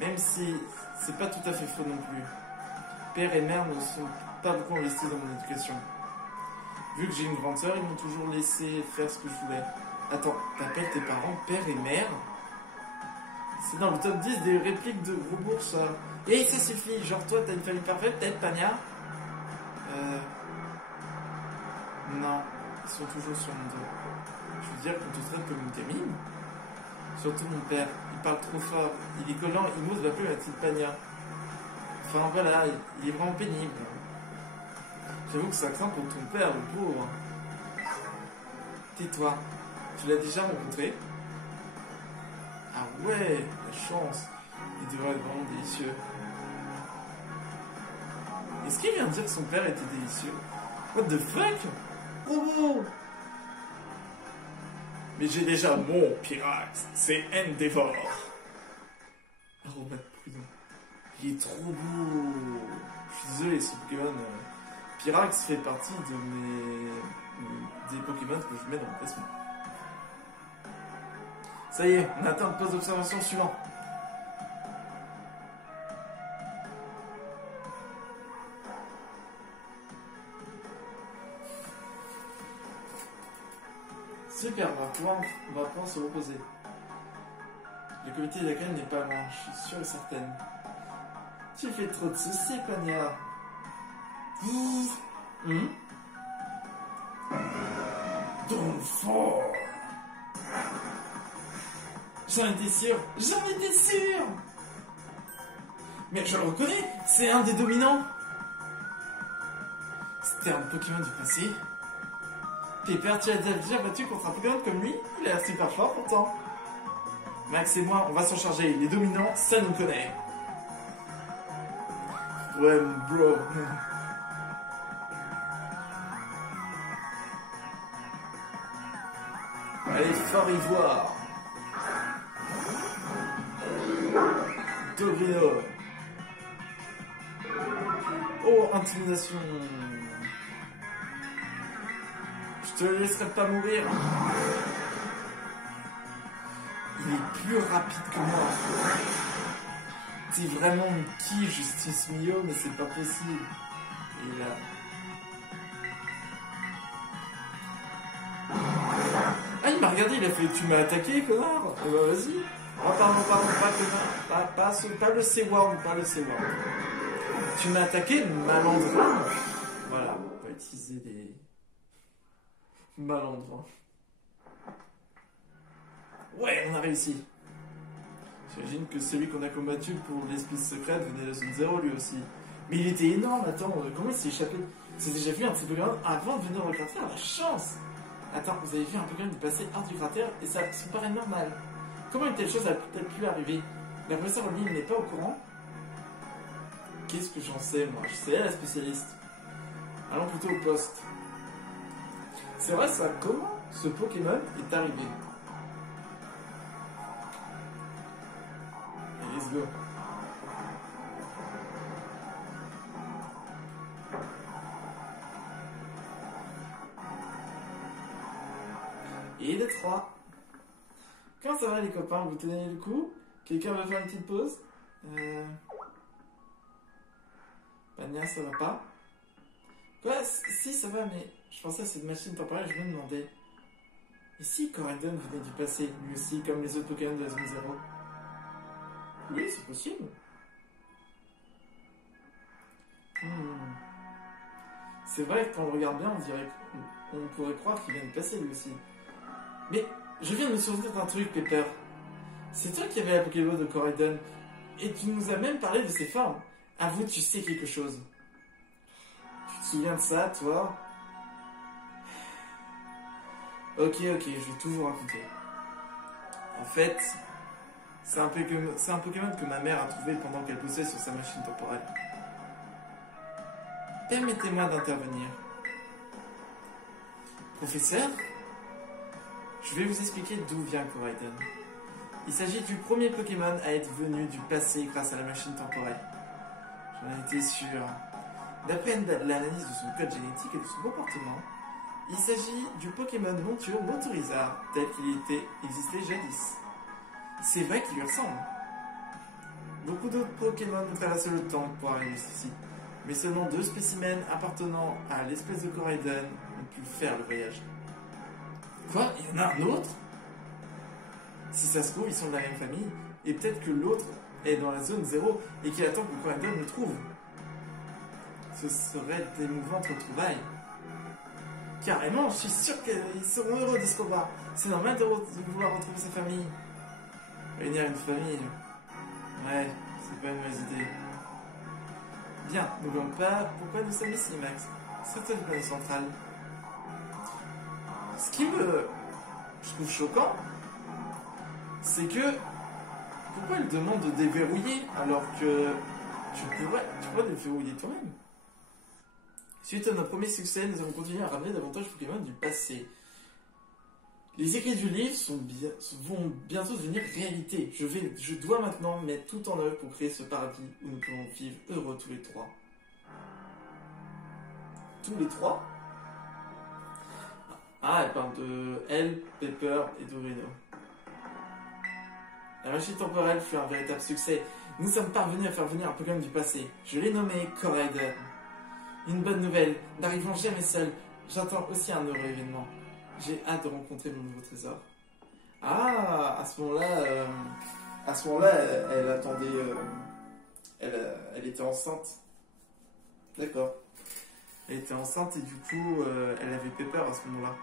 Même si c'est pas tout à fait faux non plus. Père et mère ne sont pas beaucoup investis dans mon éducation. Vu que j'ai une grande sœur, ils m'ont toujours laissé faire ce que je voulais. Attends, t'appelles tes parents père et mère? C'est dans le top 10 des répliques de gros bourgs, ça. Et ça suffit, genre toi t'as une famille parfaite, peut-être, Pania? Non, ils sont toujours sur mon dos. Je veux dire qu'on te traite comme une gamine? Surtout mon père, il parle trop fort, il est collant, il m'ose l'appeler la petite Pania. Enfin voilà, il est vraiment pénible. J'avoue que ça craint pour ton père, le pauvre. Tais-toi, tu l'as déjà rencontré? Ah ouais, la chance, il devrait être vraiment délicieux. Est-ce qu'il vient de dire que son père était délicieux? What the fuck? Oh bon. Mais j'ai déjà mon pirate, c'est Endeavor. Arrobas prudent. Il est trop beau. Je suis désolé, ce Pokémon. Pyrax fait partie des Pokémon que je mets dans le classement. Ça y est, on atteint le poste d'observation suivant. Super, on va pouvoir se reposer. Le comité d'accueil n'est pas loin, je suis sûre et certaine. Tu fais trop de soucis, Pania. Donc fort. J'en étais sûr. Mais je le reconnais, c'est un des dominants. C'était un Pokémon du passé. Pépère, tu as déjà battu contre un Pokémon comme lui? Il a l'air super fort pourtant. Max et moi, on va s'en charger. Les dominants, ça nous connaît. Ouais, bro. Allez, fort ivoire. Dorino. Oh, intimidation. Je te laisserai pas mourir. Il est plus rapide que moi. T'es vraiment qui, Justice Mio, mais c'est pas possible. Et là... Ah, il m'a regardé, il a fait « Tu m'as attaqué, connard ?» Eh ben, vas-y. Oh, pardon, pas le C-word, pas le C-word. Tu m'as attaqué, malandrin. Voilà, on va utiliser des... malandrins. Ouais, on a réussi. J'imagine que celui qu'on a combattu pour l'espèce secrète venait de la zone 0 lui aussi. Mais il était énorme, attends, comment il s'est échappé? J'ai déjà vu un petit Pokémon avant de venir au cratère, la chance! Attends, vous avez vu un Pokémon du passé hors du cratère et ça me paraît normal. Comment une telle chose a-t-elle pu arriver? La professeure en ligne n'est pas au courant? Qu'est-ce que j'en sais, moi? Je sais, elle, la spécialiste. Allons plutôt au poste. C'est vrai ça, comment ce Pokémon est arrivé? Allez, let's go. Et de 3. Comment ça va les copains? Vous tenez le coup? Quelqu'un va faire une petite pause? Pania, ça va pas? Quoi? Si, ça va, mais je pensais à cette machine temporaire et je me demandais. Et si Corridon venait du passé, lui aussi, comme les autres Pokémon de la zone 0? Oui, c'est possible. C'est vrai que quand on regarde bien, on dirait qu'on pourrait croire qu'il vient du passé lui aussi. Mais je viens de me souvenir d'un truc, Pepper. C'est toi qui avais la Pokéball de Corridon, et tu nous as même parlé de ses formes. Avoue, tu sais quelque chose. Tu te souviens de ça, toi? Ok, je vais tout vous raconter. En fait, c'est un Pokémon que ma mère a trouvé pendant qu'elle bossait sur sa machine temporelle. Permettez-moi d'intervenir. Professeur, je vais vous expliquer d'où vient Corridon. Il s'agit du premier Pokémon à être venu du passé grâce à la machine temporelle. J'en étais sûr. D'après l'analyse de son code génétique et de son comportement, il s'agit du Pokémon monture Motorizard tel qu'il existait jadis. C'est vrai qu'il lui ressemble. Beaucoup d'autres Pokémon ont traversé le temps pour arriver ici, mais seulement 2 spécimens appartenant à l'espèce de Koraidon ont pu faire le voyage. Quoi? Il y en a un autre? Si ça se trouve, ils sont de la même famille, et peut-être que l'autre est dans la zone 0 et qu'il attend que Koraidon le trouve. Ce serait d'émouvantes retrouvailles. Carrément, je suis sûr qu'ils seront heureux de se revoir. C'est normal de vouloir retrouver sa famille. Réunir une famille. Ouais, c'est pas une mauvaise idée. Bien, n'oublions pas pourquoi nous sommes ici, Max. Sortez du planète central. Ce qui je trouve choquant, c'est que pourquoi elle demande de déverrouiller alors que tu pourrais déverrouiller toi-même. Suite à notre premier succès, nous avons continué à ramener davantage Pokémon du passé. Les écrits du livre vont bientôt devenir réalité. Je dois maintenant mettre tout en œuvre pour créer ce paradis où nous pouvons vivre heureux tous les 3. Tous les 3? Ah, elle parle de Elle, Pepper et Dorino. La magie temporelle fut un véritable succès. Nous sommes parvenus à faire venir un Pokémon du passé. Je l'ai nommé Koraidon. Une bonne nouvelle, n'arrivant jamais seul, j'attends aussi un heureux événement. J'ai hâte de rencontrer mon nouveau trésor. Ah, à ce moment-là, elle attendait, elle était enceinte. D'accord. Elle était enceinte et du coup, elle avait Pepper à ce moment-là.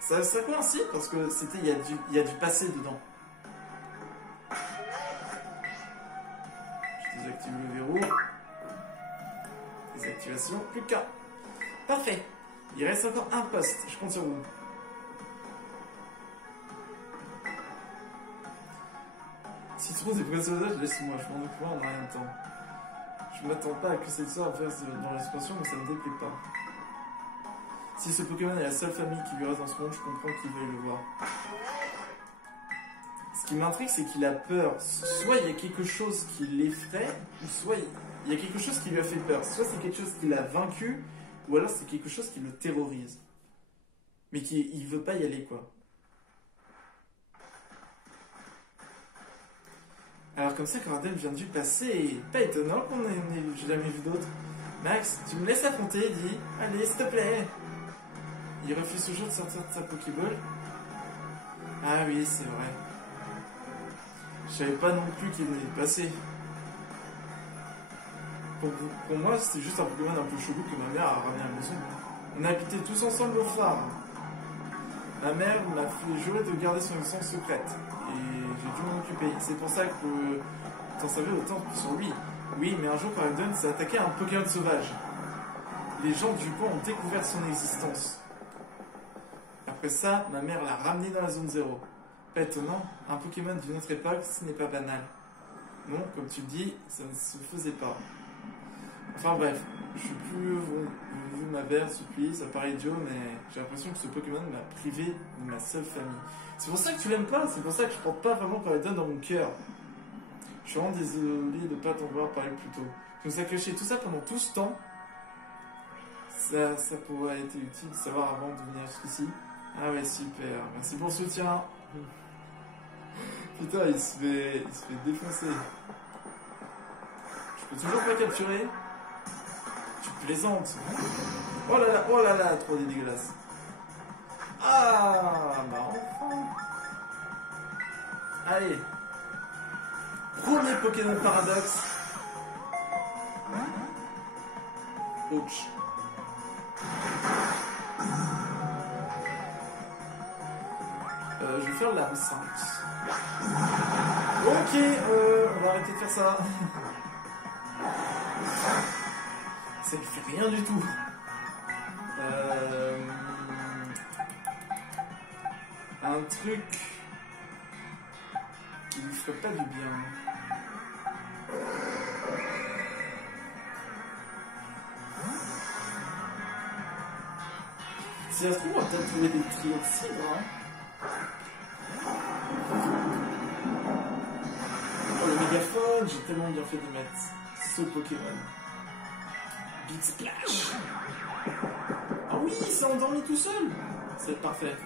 Ça coïncide parce que il y a du passé dedans. Je désactive le verrou. Désactivation, plus qu'un. Parfait. Il reste encore un poste. Je compte sur vous. Si tu trouves des personnages, laisse-moi. Je m'en occuperai en rien de temps. Je m'attends pas à que cette histoire verse dans l'expansion, mais ça me déplaît pas. Si ce Pokémon est la seule famille qui lui reste dans ce monde, je comprends qu'il veuille le voir. Ce qui m'intrigue, c'est qu'il a peur. Soit il y a quelque chose qui l'effraie, ou soit il y a quelque chose qui lui a fait peur. Soit c'est quelque chose qui l'a vaincu, ou alors c'est quelque chose qui le terrorise. Mais il veut pas y aller, quoi. Alors comme ça, Koraidon vient du passé. Pas étonnant qu'on ait jamais vu d'autres. Max, tu me laisses affronter, dis. Allez, s'il te plaît. Il refuse toujours de sortir de sa Pokéball. Ah oui, c'est vrai. Je savais pas non plus qu'il venait de passer. Pour moi, c'était juste un Pokémon un peu chelou que ma mère a ramené à la maison. On habitait tous ensemble au phare. Ma mère m'a fait jurer de garder son innocence secrète. Et j'ai dû m'en occuper. C'est pour ça que t'en savais autant sur lui. Oui, mais un jour, Koraidon s'est attaqué à un Pokémon sauvage. Les gens du coin ont découvert son existence. Après ça, ma mère l'a ramené dans la zone 0. Pas étonnant, un Pokémon d'une autre époque, ce n'est pas banal. Non, comme tu le dis, ça ne se faisait pas. Enfin bref, je suis plus vu ma mère supplier, ça paraît idiot, mais j'ai l'impression que ce Pokémon m'a privé de ma seule famille. C'est pour ça que tu l'aimes pas, c'est pour ça que je porte pas vraiment Koraidon dans mon cœur. Je suis vraiment désolé de ne pas t'en voir parler plus tôt. Je me suis caché tout ça pendant tout ce temps. Ça pourrait être utile de savoir avant de venir jusqu'ici. Ah ouais, super, merci pour le soutien. Putain, il se fait défoncer. Je peux toujours pas capturer. Tu plaisantes. Oh là là, trop dégueulasse. Ah, bah enfin. Allez. Premier Pokémon Paradoxe. Ouch. Je vais faire l'âme 5. Ok, on va arrêter de faire ça. Ça ne fait rien du tout. Un truc qui ne ferait pas du bien. Si ça se trouve, on va peut-être trouver des trios de cibres, hein. Oh, le mégaphone, j'ai tellement bien fait de mettre ce Pokémon. Big Splash. Ah oui, il s'est endormi tout seul. C'est parfait.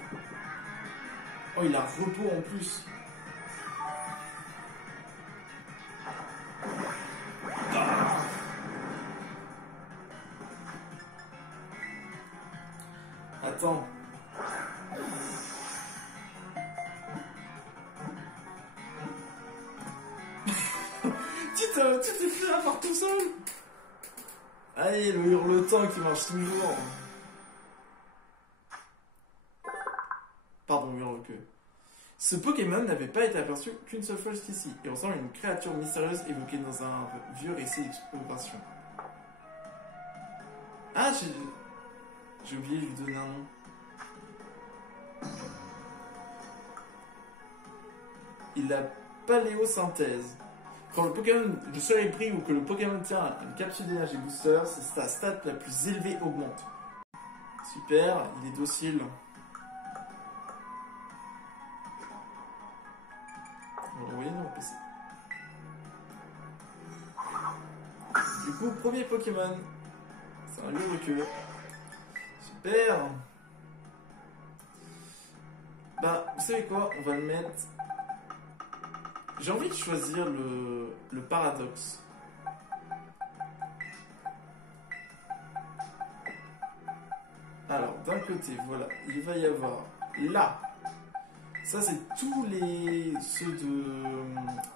Oh, il a repos en plus. Ah. Attends. Tu t'es fait avoir tout seul. Allez, le hurletant qui marche toujours. Pardon, hurle-queue. Ce Pokémon n'avait pas été aperçu qu'une seule fois jusqu'ici. Il ressemble à une créature mystérieuse évoquée dans un vieux récit d'exploration. Ah, j'ai oublié de lui donner un nom. Il a paléosynthèse. Quand le Pokémon, le sol est pris ou que le Pokémon tient une capsule d'énergie booster, sa stat la plus élevée augmente. Super, il est docile. On va l'envoyer dans le PC. Du coup, premier Pokémon. C'est un hurle-queue. Super. Bah, vous savez quoi? On va le mettre... J'ai envie de choisir le paradoxe. Alors, d'un côté, voilà, il va y avoir là. Ça, c'est tous ceux de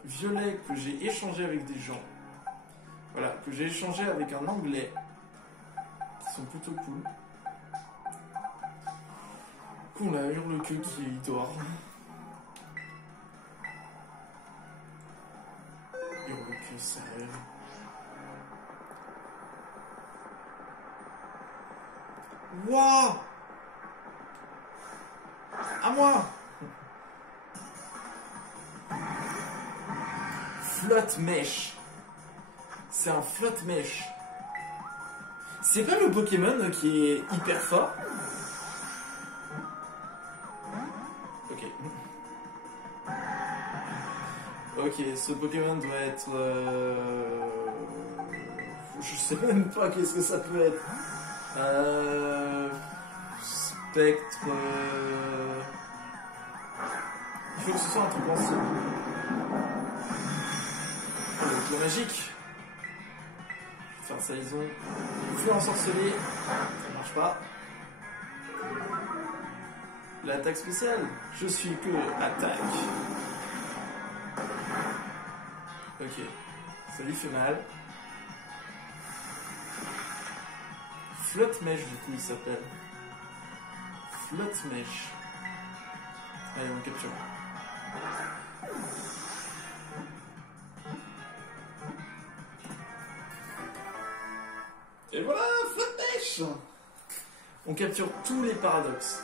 violet que j'ai échangé avec des gens. Voilà, que j'ai échangé avec un anglais. Qui sont plutôt cool. Qu'on a hurle-queue qui dort. Hurle-queue, sérieux. Wouah! À moi! Flotte mèche. C'est un flotte mèche. C'est pas le Pokémon qui est hyper fort? Ok. Ok, ce Pokémon doit être... Je sais même pas qu'est-ce que ça peut être. Spectre... Il faut que ce soit un truc ancien. Le tour magique. Je vais faire salison. Feu ensorcelé. Ça marche pas. L'attaque spéciale. Je suis que attaque. Ok. Ça lui fait mal. Flotte mèche, du coup, il s'appelle. Flotte mèche. Allez, on capture. Et voilà, flotte mèche. On capture tous les paradoxes.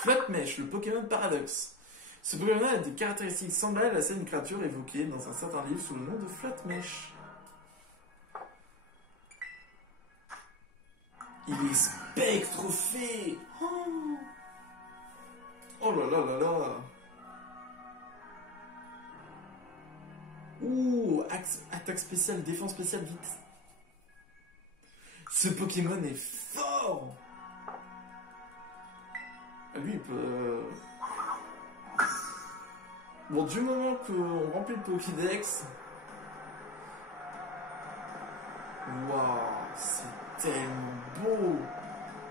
Flotte mèche, le Pokémon paradoxe. Ce Pokémon a des caractéristiques semblables à celles d'une créature évoquée dans un certain livre sous le nom de flotte mèche. Il est spectrophée. Oh là là là là. Ouh, attaque spéciale, défense spéciale, vite. Ce Pokémon est fort. Lui, il peut... Bon, du moment qu'on remplit le Pokédex... Waouh, c'est tellement beau.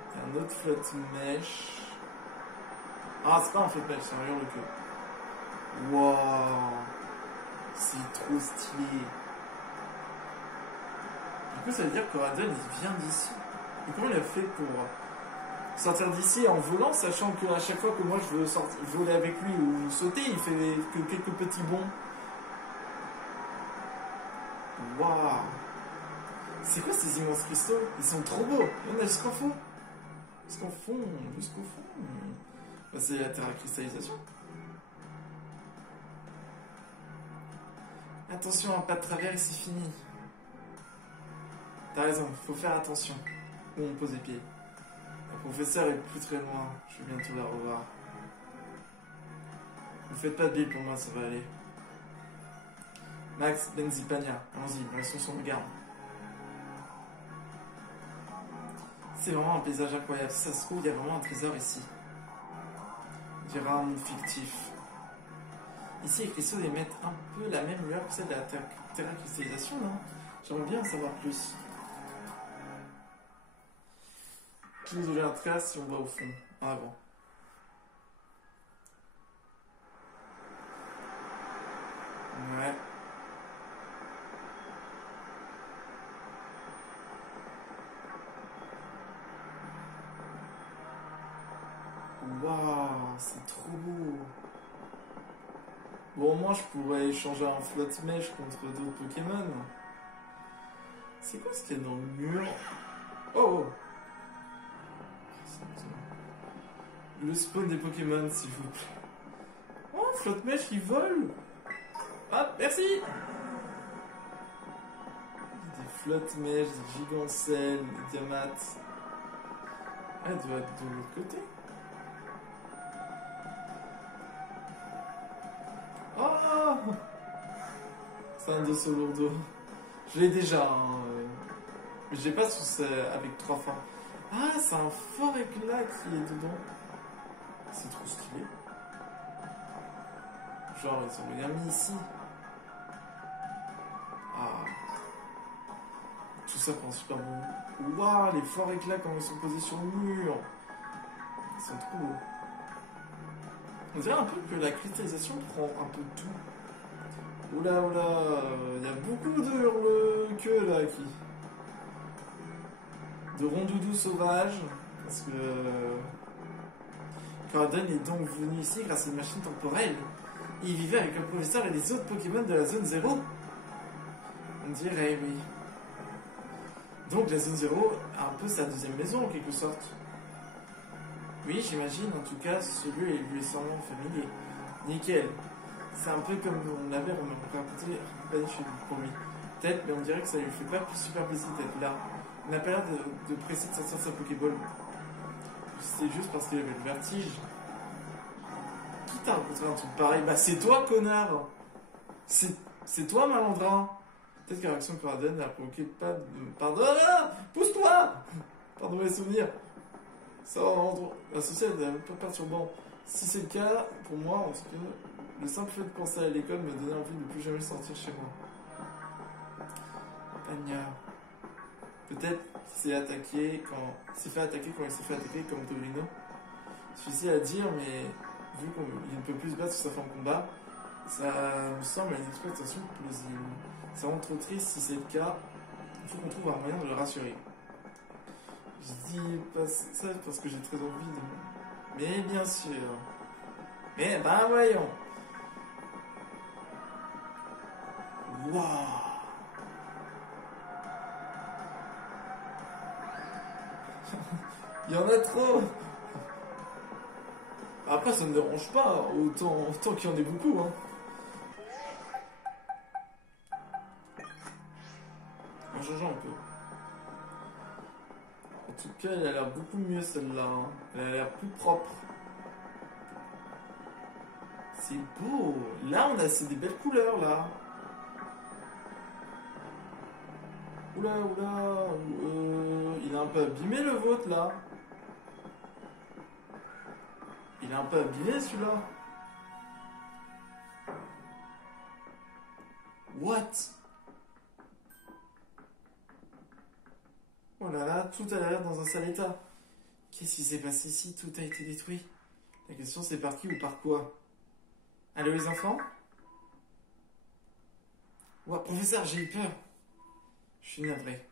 Il y a un autre flotte mèche. Ah, c'est pas un flotte mèche, c'est un hurle-queue. Waouh, c'est trop stylé. Du coup, ça veut dire que Radon, il vient d'ici. Et comment il a fait pour sortir d'ici en volant, sachant qu'à chaque fois que moi je veux voler avec lui ou sauter, il fait que quelques petits bonds. Waouh! C'est quoi ces immenses cristaux? Ils sont trop beaux! On a jusqu'au fond! Jusqu'au fond! Jusqu'au fond! Bah, c'est la terracristallisation. Attention, un pas de travers et c'est fini. T'as raison, faut faire attention où on pose les pieds. Le professeur est plus très loin, je vais bientôt la revoir. Ne faites pas de bille pour moi, ça va aller. Max Benzipania. Allons-y, restons sur le garde. C'est vraiment un paysage incroyable. Si ça se trouve, il y a vraiment un trésor ici. On dirait un monde fictif. Ici, les cristaux émettent un peu la même lueur que celle de la terracristallisation, non? J'aimerais bien en savoir plus. Je nous ouvrir un trace si on va au fond, en avant. Ouais. Waouh, c'est trop beau. Bon, moi, je pourrais échanger un flotte-mèche contre d'autres Pokémon. C'est quoi ce qu'il y a dans le mur? Oh! Le spawn des Pokémon, s'il vous plaît. Oh, flotte-mèche qui vole! Ah, merci! Des flotte-mèches, des gigancelles, des diamates. Ah, elle doit être de l'autre côté. Oh! C'est un dos lourdeau. Je l'ai déjà, hein. Mais j'ai pas sous avec 3 fins. Ah, c'est un fort éclat qui est dedans. C'est trop stylé. Genre, ils ont rien mis ici. Ah. Tout ça prend super bon. Waouh, les forts éclats quand ils sont posés sur le mur. Ils sont trop beaux. On dirait un peu que la cristallisation prend un peu de tout. Oula, oula, il y a beaucoup de hurle-queue là qui. De rondoudous sauvages. Parce que. Cardon est donc venu ici grâce à une machine temporelle. Il vivait avec le professeur et les autres Pokémon de la zone 0. On dirait, oui. Donc la zone 0 a un peu sa deuxième maison en quelque sorte. Oui, j'imagine, en tout cas, ce lieu lui est sûrement familier. Nickel. C'est un peu comme on l'avait raconté pour lui. Peut-être, mais on dirait que ça lui fait pas super plaisir d'être là. On n'a pas l'air de presser de sortir sa Pokéball. C'est juste parce qu'il avait le vertige. Qui t'a rencontré un truc pareil? Bah c'est toi, connard! C'est toi, malandrin! Peut-être que la réaction de Coradon n'a provoqué pas de... Pardon! Ah, pousse-toi! Pardon mes souvenirs. Ça va rendre associé à un peu perturbant. Si c'est le cas, pour moi, en tout cas, le simple fait de penser à l'école me donnait envie de ne plus jamais sortir chez moi. Pagna. Peut-être qu'il s'est attaqué quand... il s'est fait attaquer quand il s'est fait attaquer comme Torino. Difficile à dire, mais vu qu'il ne peut plus se battre sur sa forme de combat, ça me semble une exploitation plausible. Ça rend trop triste si c'est le cas. Il faut qu'on trouve un moyen de le rassurer. Je dis pas ça parce que j'ai très envie de... Mais bien sûr. Mais bah voyons. Waouh. Il y en a trop. Après ça ne me dérange pas, autant qu'il y en ait beaucoup. Hein. En changeant un peu. En tout cas, elle a l'air beaucoup mieux celle-là. Hein. Elle a l'air plus propre. C'est beau. Là, c'est des belles couleurs, là. Oula, oula. Il a un peu abîmé le vôtre, là. Il a un peu abîmé, celui-là. What? Oh là là, tout a l'air dans un sale état. Qu'est-ce qui s'est passé ici? Tout a été détruit. La question c'est par qui ou par quoi? Allô les enfants? Ouais, professeur, j'ai eu peur. Je suis navré.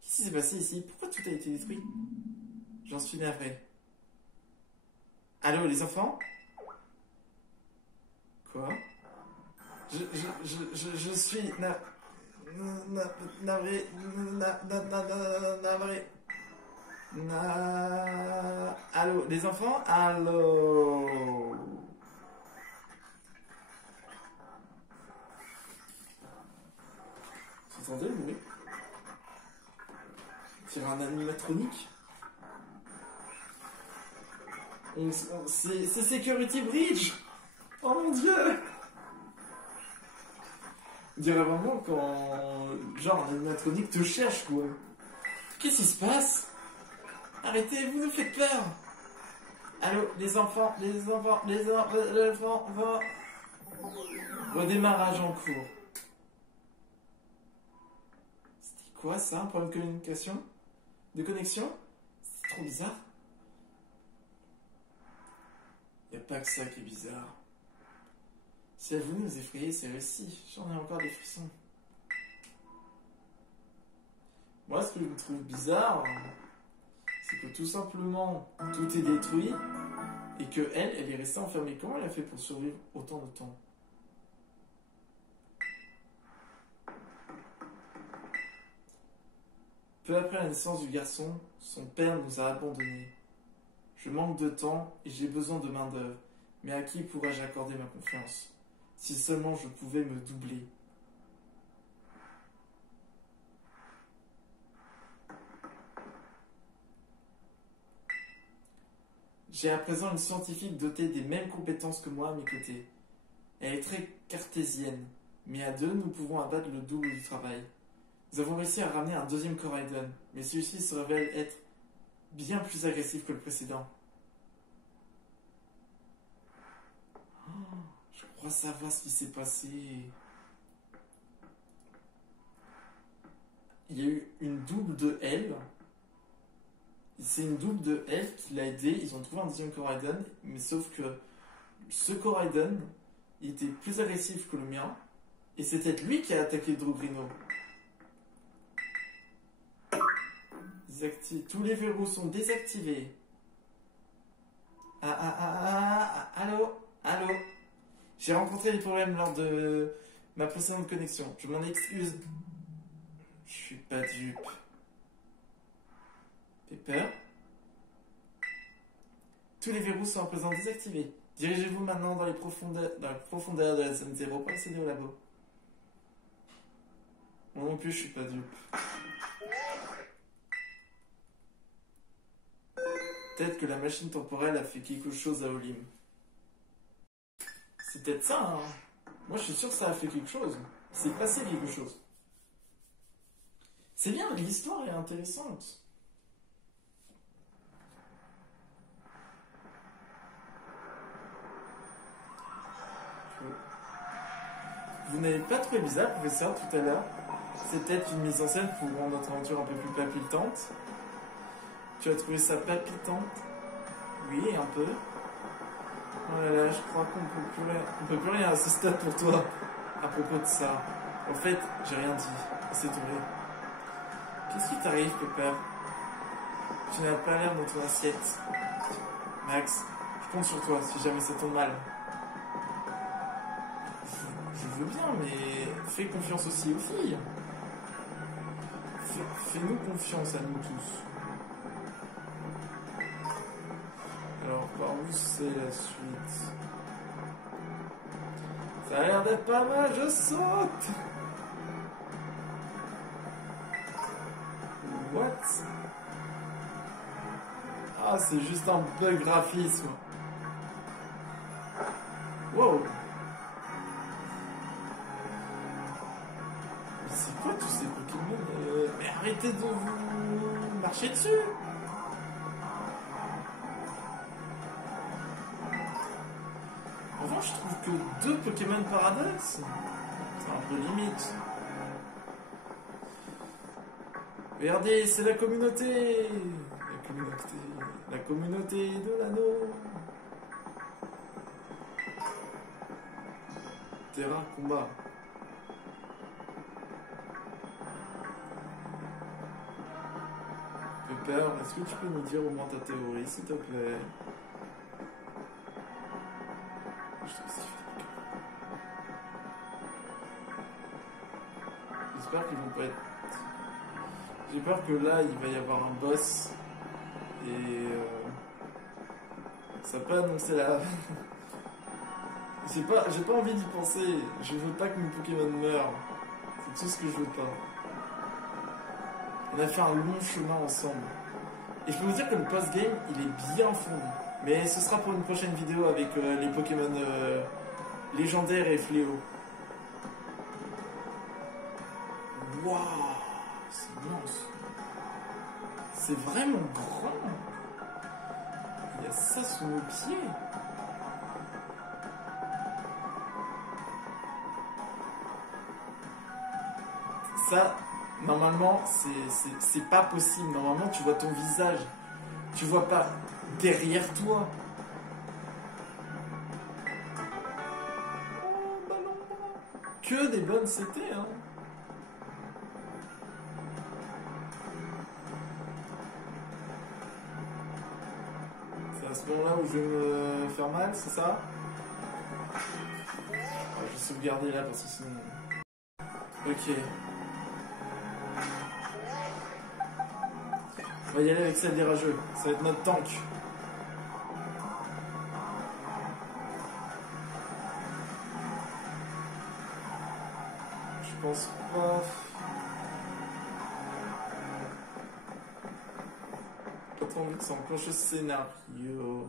Qu'est-ce qui s'est passé ici? Pourquoi tout a été détruit? J'en suis navré. Allô les enfants? Quoi? Je suis navré. Allô, les enfants? Allô? Vous entendez le bruit? C'est un animatronique? C'est Security Bridge! Oh mon dieu! On dirait vraiment quand, genre, un animatronique te cherche, quoi. Qu'est-ce qui se passe? Arrêtez, vous nous faites peur. Allô, les enfants, va. Redémarrage en cours. C'était quoi ça, un problème de communication? De connexion? C'est trop bizarre. Y a pas que ça qui est bizarre. Si elle voulait nous effrayer, c'est réussi. J'en ai encore des frissons. Moi, ce que je trouve bizarre, c'est que tout simplement, tout est détruit et que elle est restée enfermée. Comment elle a fait pour survivre autant de temps? Peu après la naissance du garçon, son père nous a abandonnés. Je manque de temps et j'ai besoin de main-d'œuvre. Mais à qui pourrais-je accorder ma confiance? Si seulement je pouvais me doubler. J'ai à présent une scientifique dotée des mêmes compétences que moi à mes côtés. Elle est très cartésienne, mais à deux, nous pouvons abattre le double du travail. Nous avons réussi à ramener un deuxième Coraidon, mais celui-ci se révèle être bien plus agressif que le précédent. Oh, je crois savoir ce qui s'est passé. Il y a eu une double de elle. C'est une double de elle qui l'a aidé. Ils ont trouvé un deuxième Coraidon, mais sauf que ce Coraidon, il était plus agressif que le mien. Et c'est peut-être lui qui a attaqué Dogrino. Tous les verrous sont désactivés. Allô? J'ai rencontré des problèmes lors de ma précédente connexion. Je m'en excuse. Je suis pas dupe. Pepper? Tous les verrous sont à présent désactivés. Dirigez-vous maintenant dans la profondeur de la zone 0 pour accéder au labo. Moi non plus, je suis pas dupe. Peut-être que la machine temporelle a fait quelque chose à Olim. C'est peut-être ça, hein. Moi, je suis sûr que ça a fait quelque chose. C'est passé quelque chose. C'est bien, l'histoire est intéressante. Vous n'avez pas trouvé bizarre, professeur, tout à l'heure? C'est peut-être une mise en scène pour rendre notre aventure un peu plus palpitante. Tu as trouvé ça palpitante? Oui, un peu. Oh là là, je crois qu'on peut plus rien à ce stade pour toi à propos de ça. En fait, j'ai rien dit. C'est tombé. Qu'est-ce qui t'arrive, Pepper? Tu n'as pas l'air dans ton assiette. Max, je compte sur toi si jamais ça tombe mal. Je veux bien, mais fais confiance aussi aux filles. Fais-nous confiance à nous tous. Alors, par où c'est la suite? Ça a l'air d'être pas mal, je saute! What? Ah, c'est juste un bug graphisme. Wow! Mais c'est quoi tous ces Pokémon? Mais arrêtez de vous marcher dessus! En revanche, je trouve que 2 Pokémon Paradox, c'est un peu limite. Regardez, c'est la communauté! La communauté de l'anneau! Terrain combat. Pepper, est-ce que tu peux nous dire au moins ta théorie, s'il te plaît? J'espère qu'ils vont pas être... J'ai peur que là, il va y avoir un boss et ça peut annoncer la... J'ai pas envie d'y penser. Je veux pas que mes Pokémon meurent. C'est tout ce que je veux pas. On a fait un long chemin ensemble. Et je peux vous dire que le post-game, il est bien fourni. Mais ce sera pour une prochaine vidéo avec les Pokémon légendaires et fléaux. Waouh, c'est immense. C'est vraiment grand. Il y a ça sous nos pieds. Ça, normalement, c'est pas possible. Normalement, tu vois ton visage. Tu vois pas derrière toi. Oh, ballon. Que des bonnes CT, hein. C'est à ce moment-là où je vais me faire mal, c'est ça? Je vais sauvegarder là parce que sinon... Ok. On va y aller avec celle des rageux. Ça va être notre tank. Je pense pas... Pas trop envie que ça enclenche le scénario.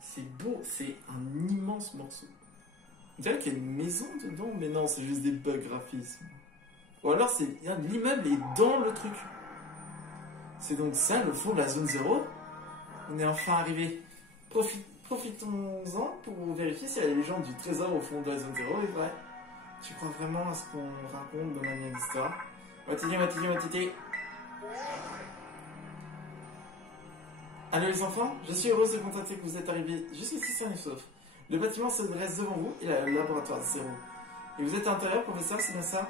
C'est beau, c'est un immense morceau. On dirait qu'il y a une maison dedans, mais non, c'est juste des bugs graphismes. Ou alors l'immeuble est dans le truc. C'est donc ça le fond de la zone 0. On est enfin arrivé. Profitons-en pour vérifier si la légende du trésor au fond de la zone 0 est vraie. Tu crois vraiment à ce qu'on raconte dans la d'histoire? Matiti. Allô les enfants, je suis heureuse de constater que vous êtes arrivés jusqu'ici sains et saufs. Le bâtiment se dresse devant vous et le laboratoire 0. Et vous êtes à l'intérieur, professeur, c'est bien ça?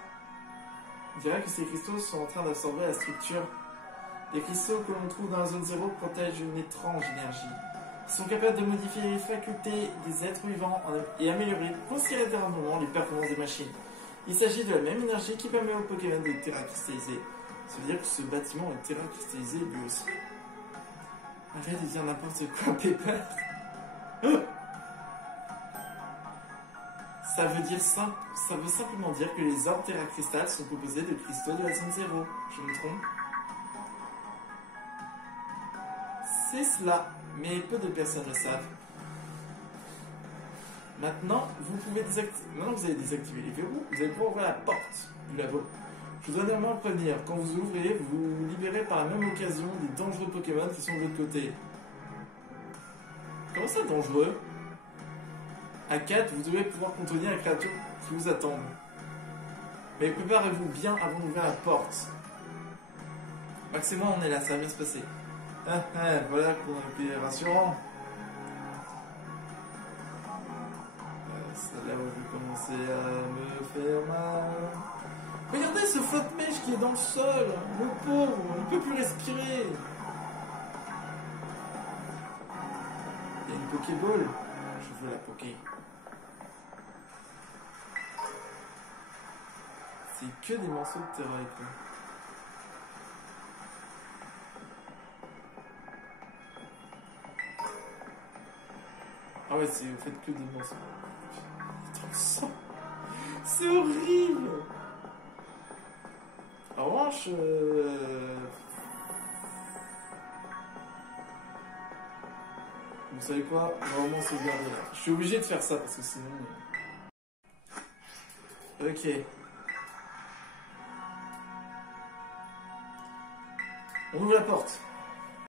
On dirait que ces cristaux sont en train d'absorber la structure. Les cristaux que l'on trouve dans la zone 0 protègent une étrange énergie. Ils sont capables de modifier les facultés des êtres vivants et améliorer considérablement les performances des machines. Il s'agit de la même énergie qui permet aux Pokémon de terracristalliser. Ça veut dire que ce bâtiment est terracristallisé lui aussi. Arrête de dire n'importe quoi, Pepper. Ça veut simplement dire que les orbes terracristal sont composés de cristaux de la zone 0. Je me trompe? C'est cela, mais peu de personnes le savent. Maintenant, Maintenant que vous avez désactivé les verrous, vous allez pouvoir ouvrir la porte du labo. Je dois néanmoins prévenir, quand vous ouvrez, vous libérez par la même occasion des dangereux Pokémon qui sont de l'autre côté. Comment ça, dangereux? À 4, vous devez pouvoir contenir les créatures qui vous attendent. Mais préparez-vous bien avant d'ouvrir la porte. Max et moi, on est là, ça va bien se passer. Voilà qu'on a été rassurant. C'est là où je vais commencer à me faire mal. Regardez ce flotte-mèche qui est dans le sol. Le pauvre, il peut plus respirer. Il y a une Pokéball. Je veux la Poké. C'est que des morceaux de terrain, quoi. Ah ouais, vous faites que des morceaux. C'est horrible. En revanche, vous savez quoi? On va vraiment sauvegarder là. Je suis obligé de faire ça parce que sinon... Ok. On ouvre la porte.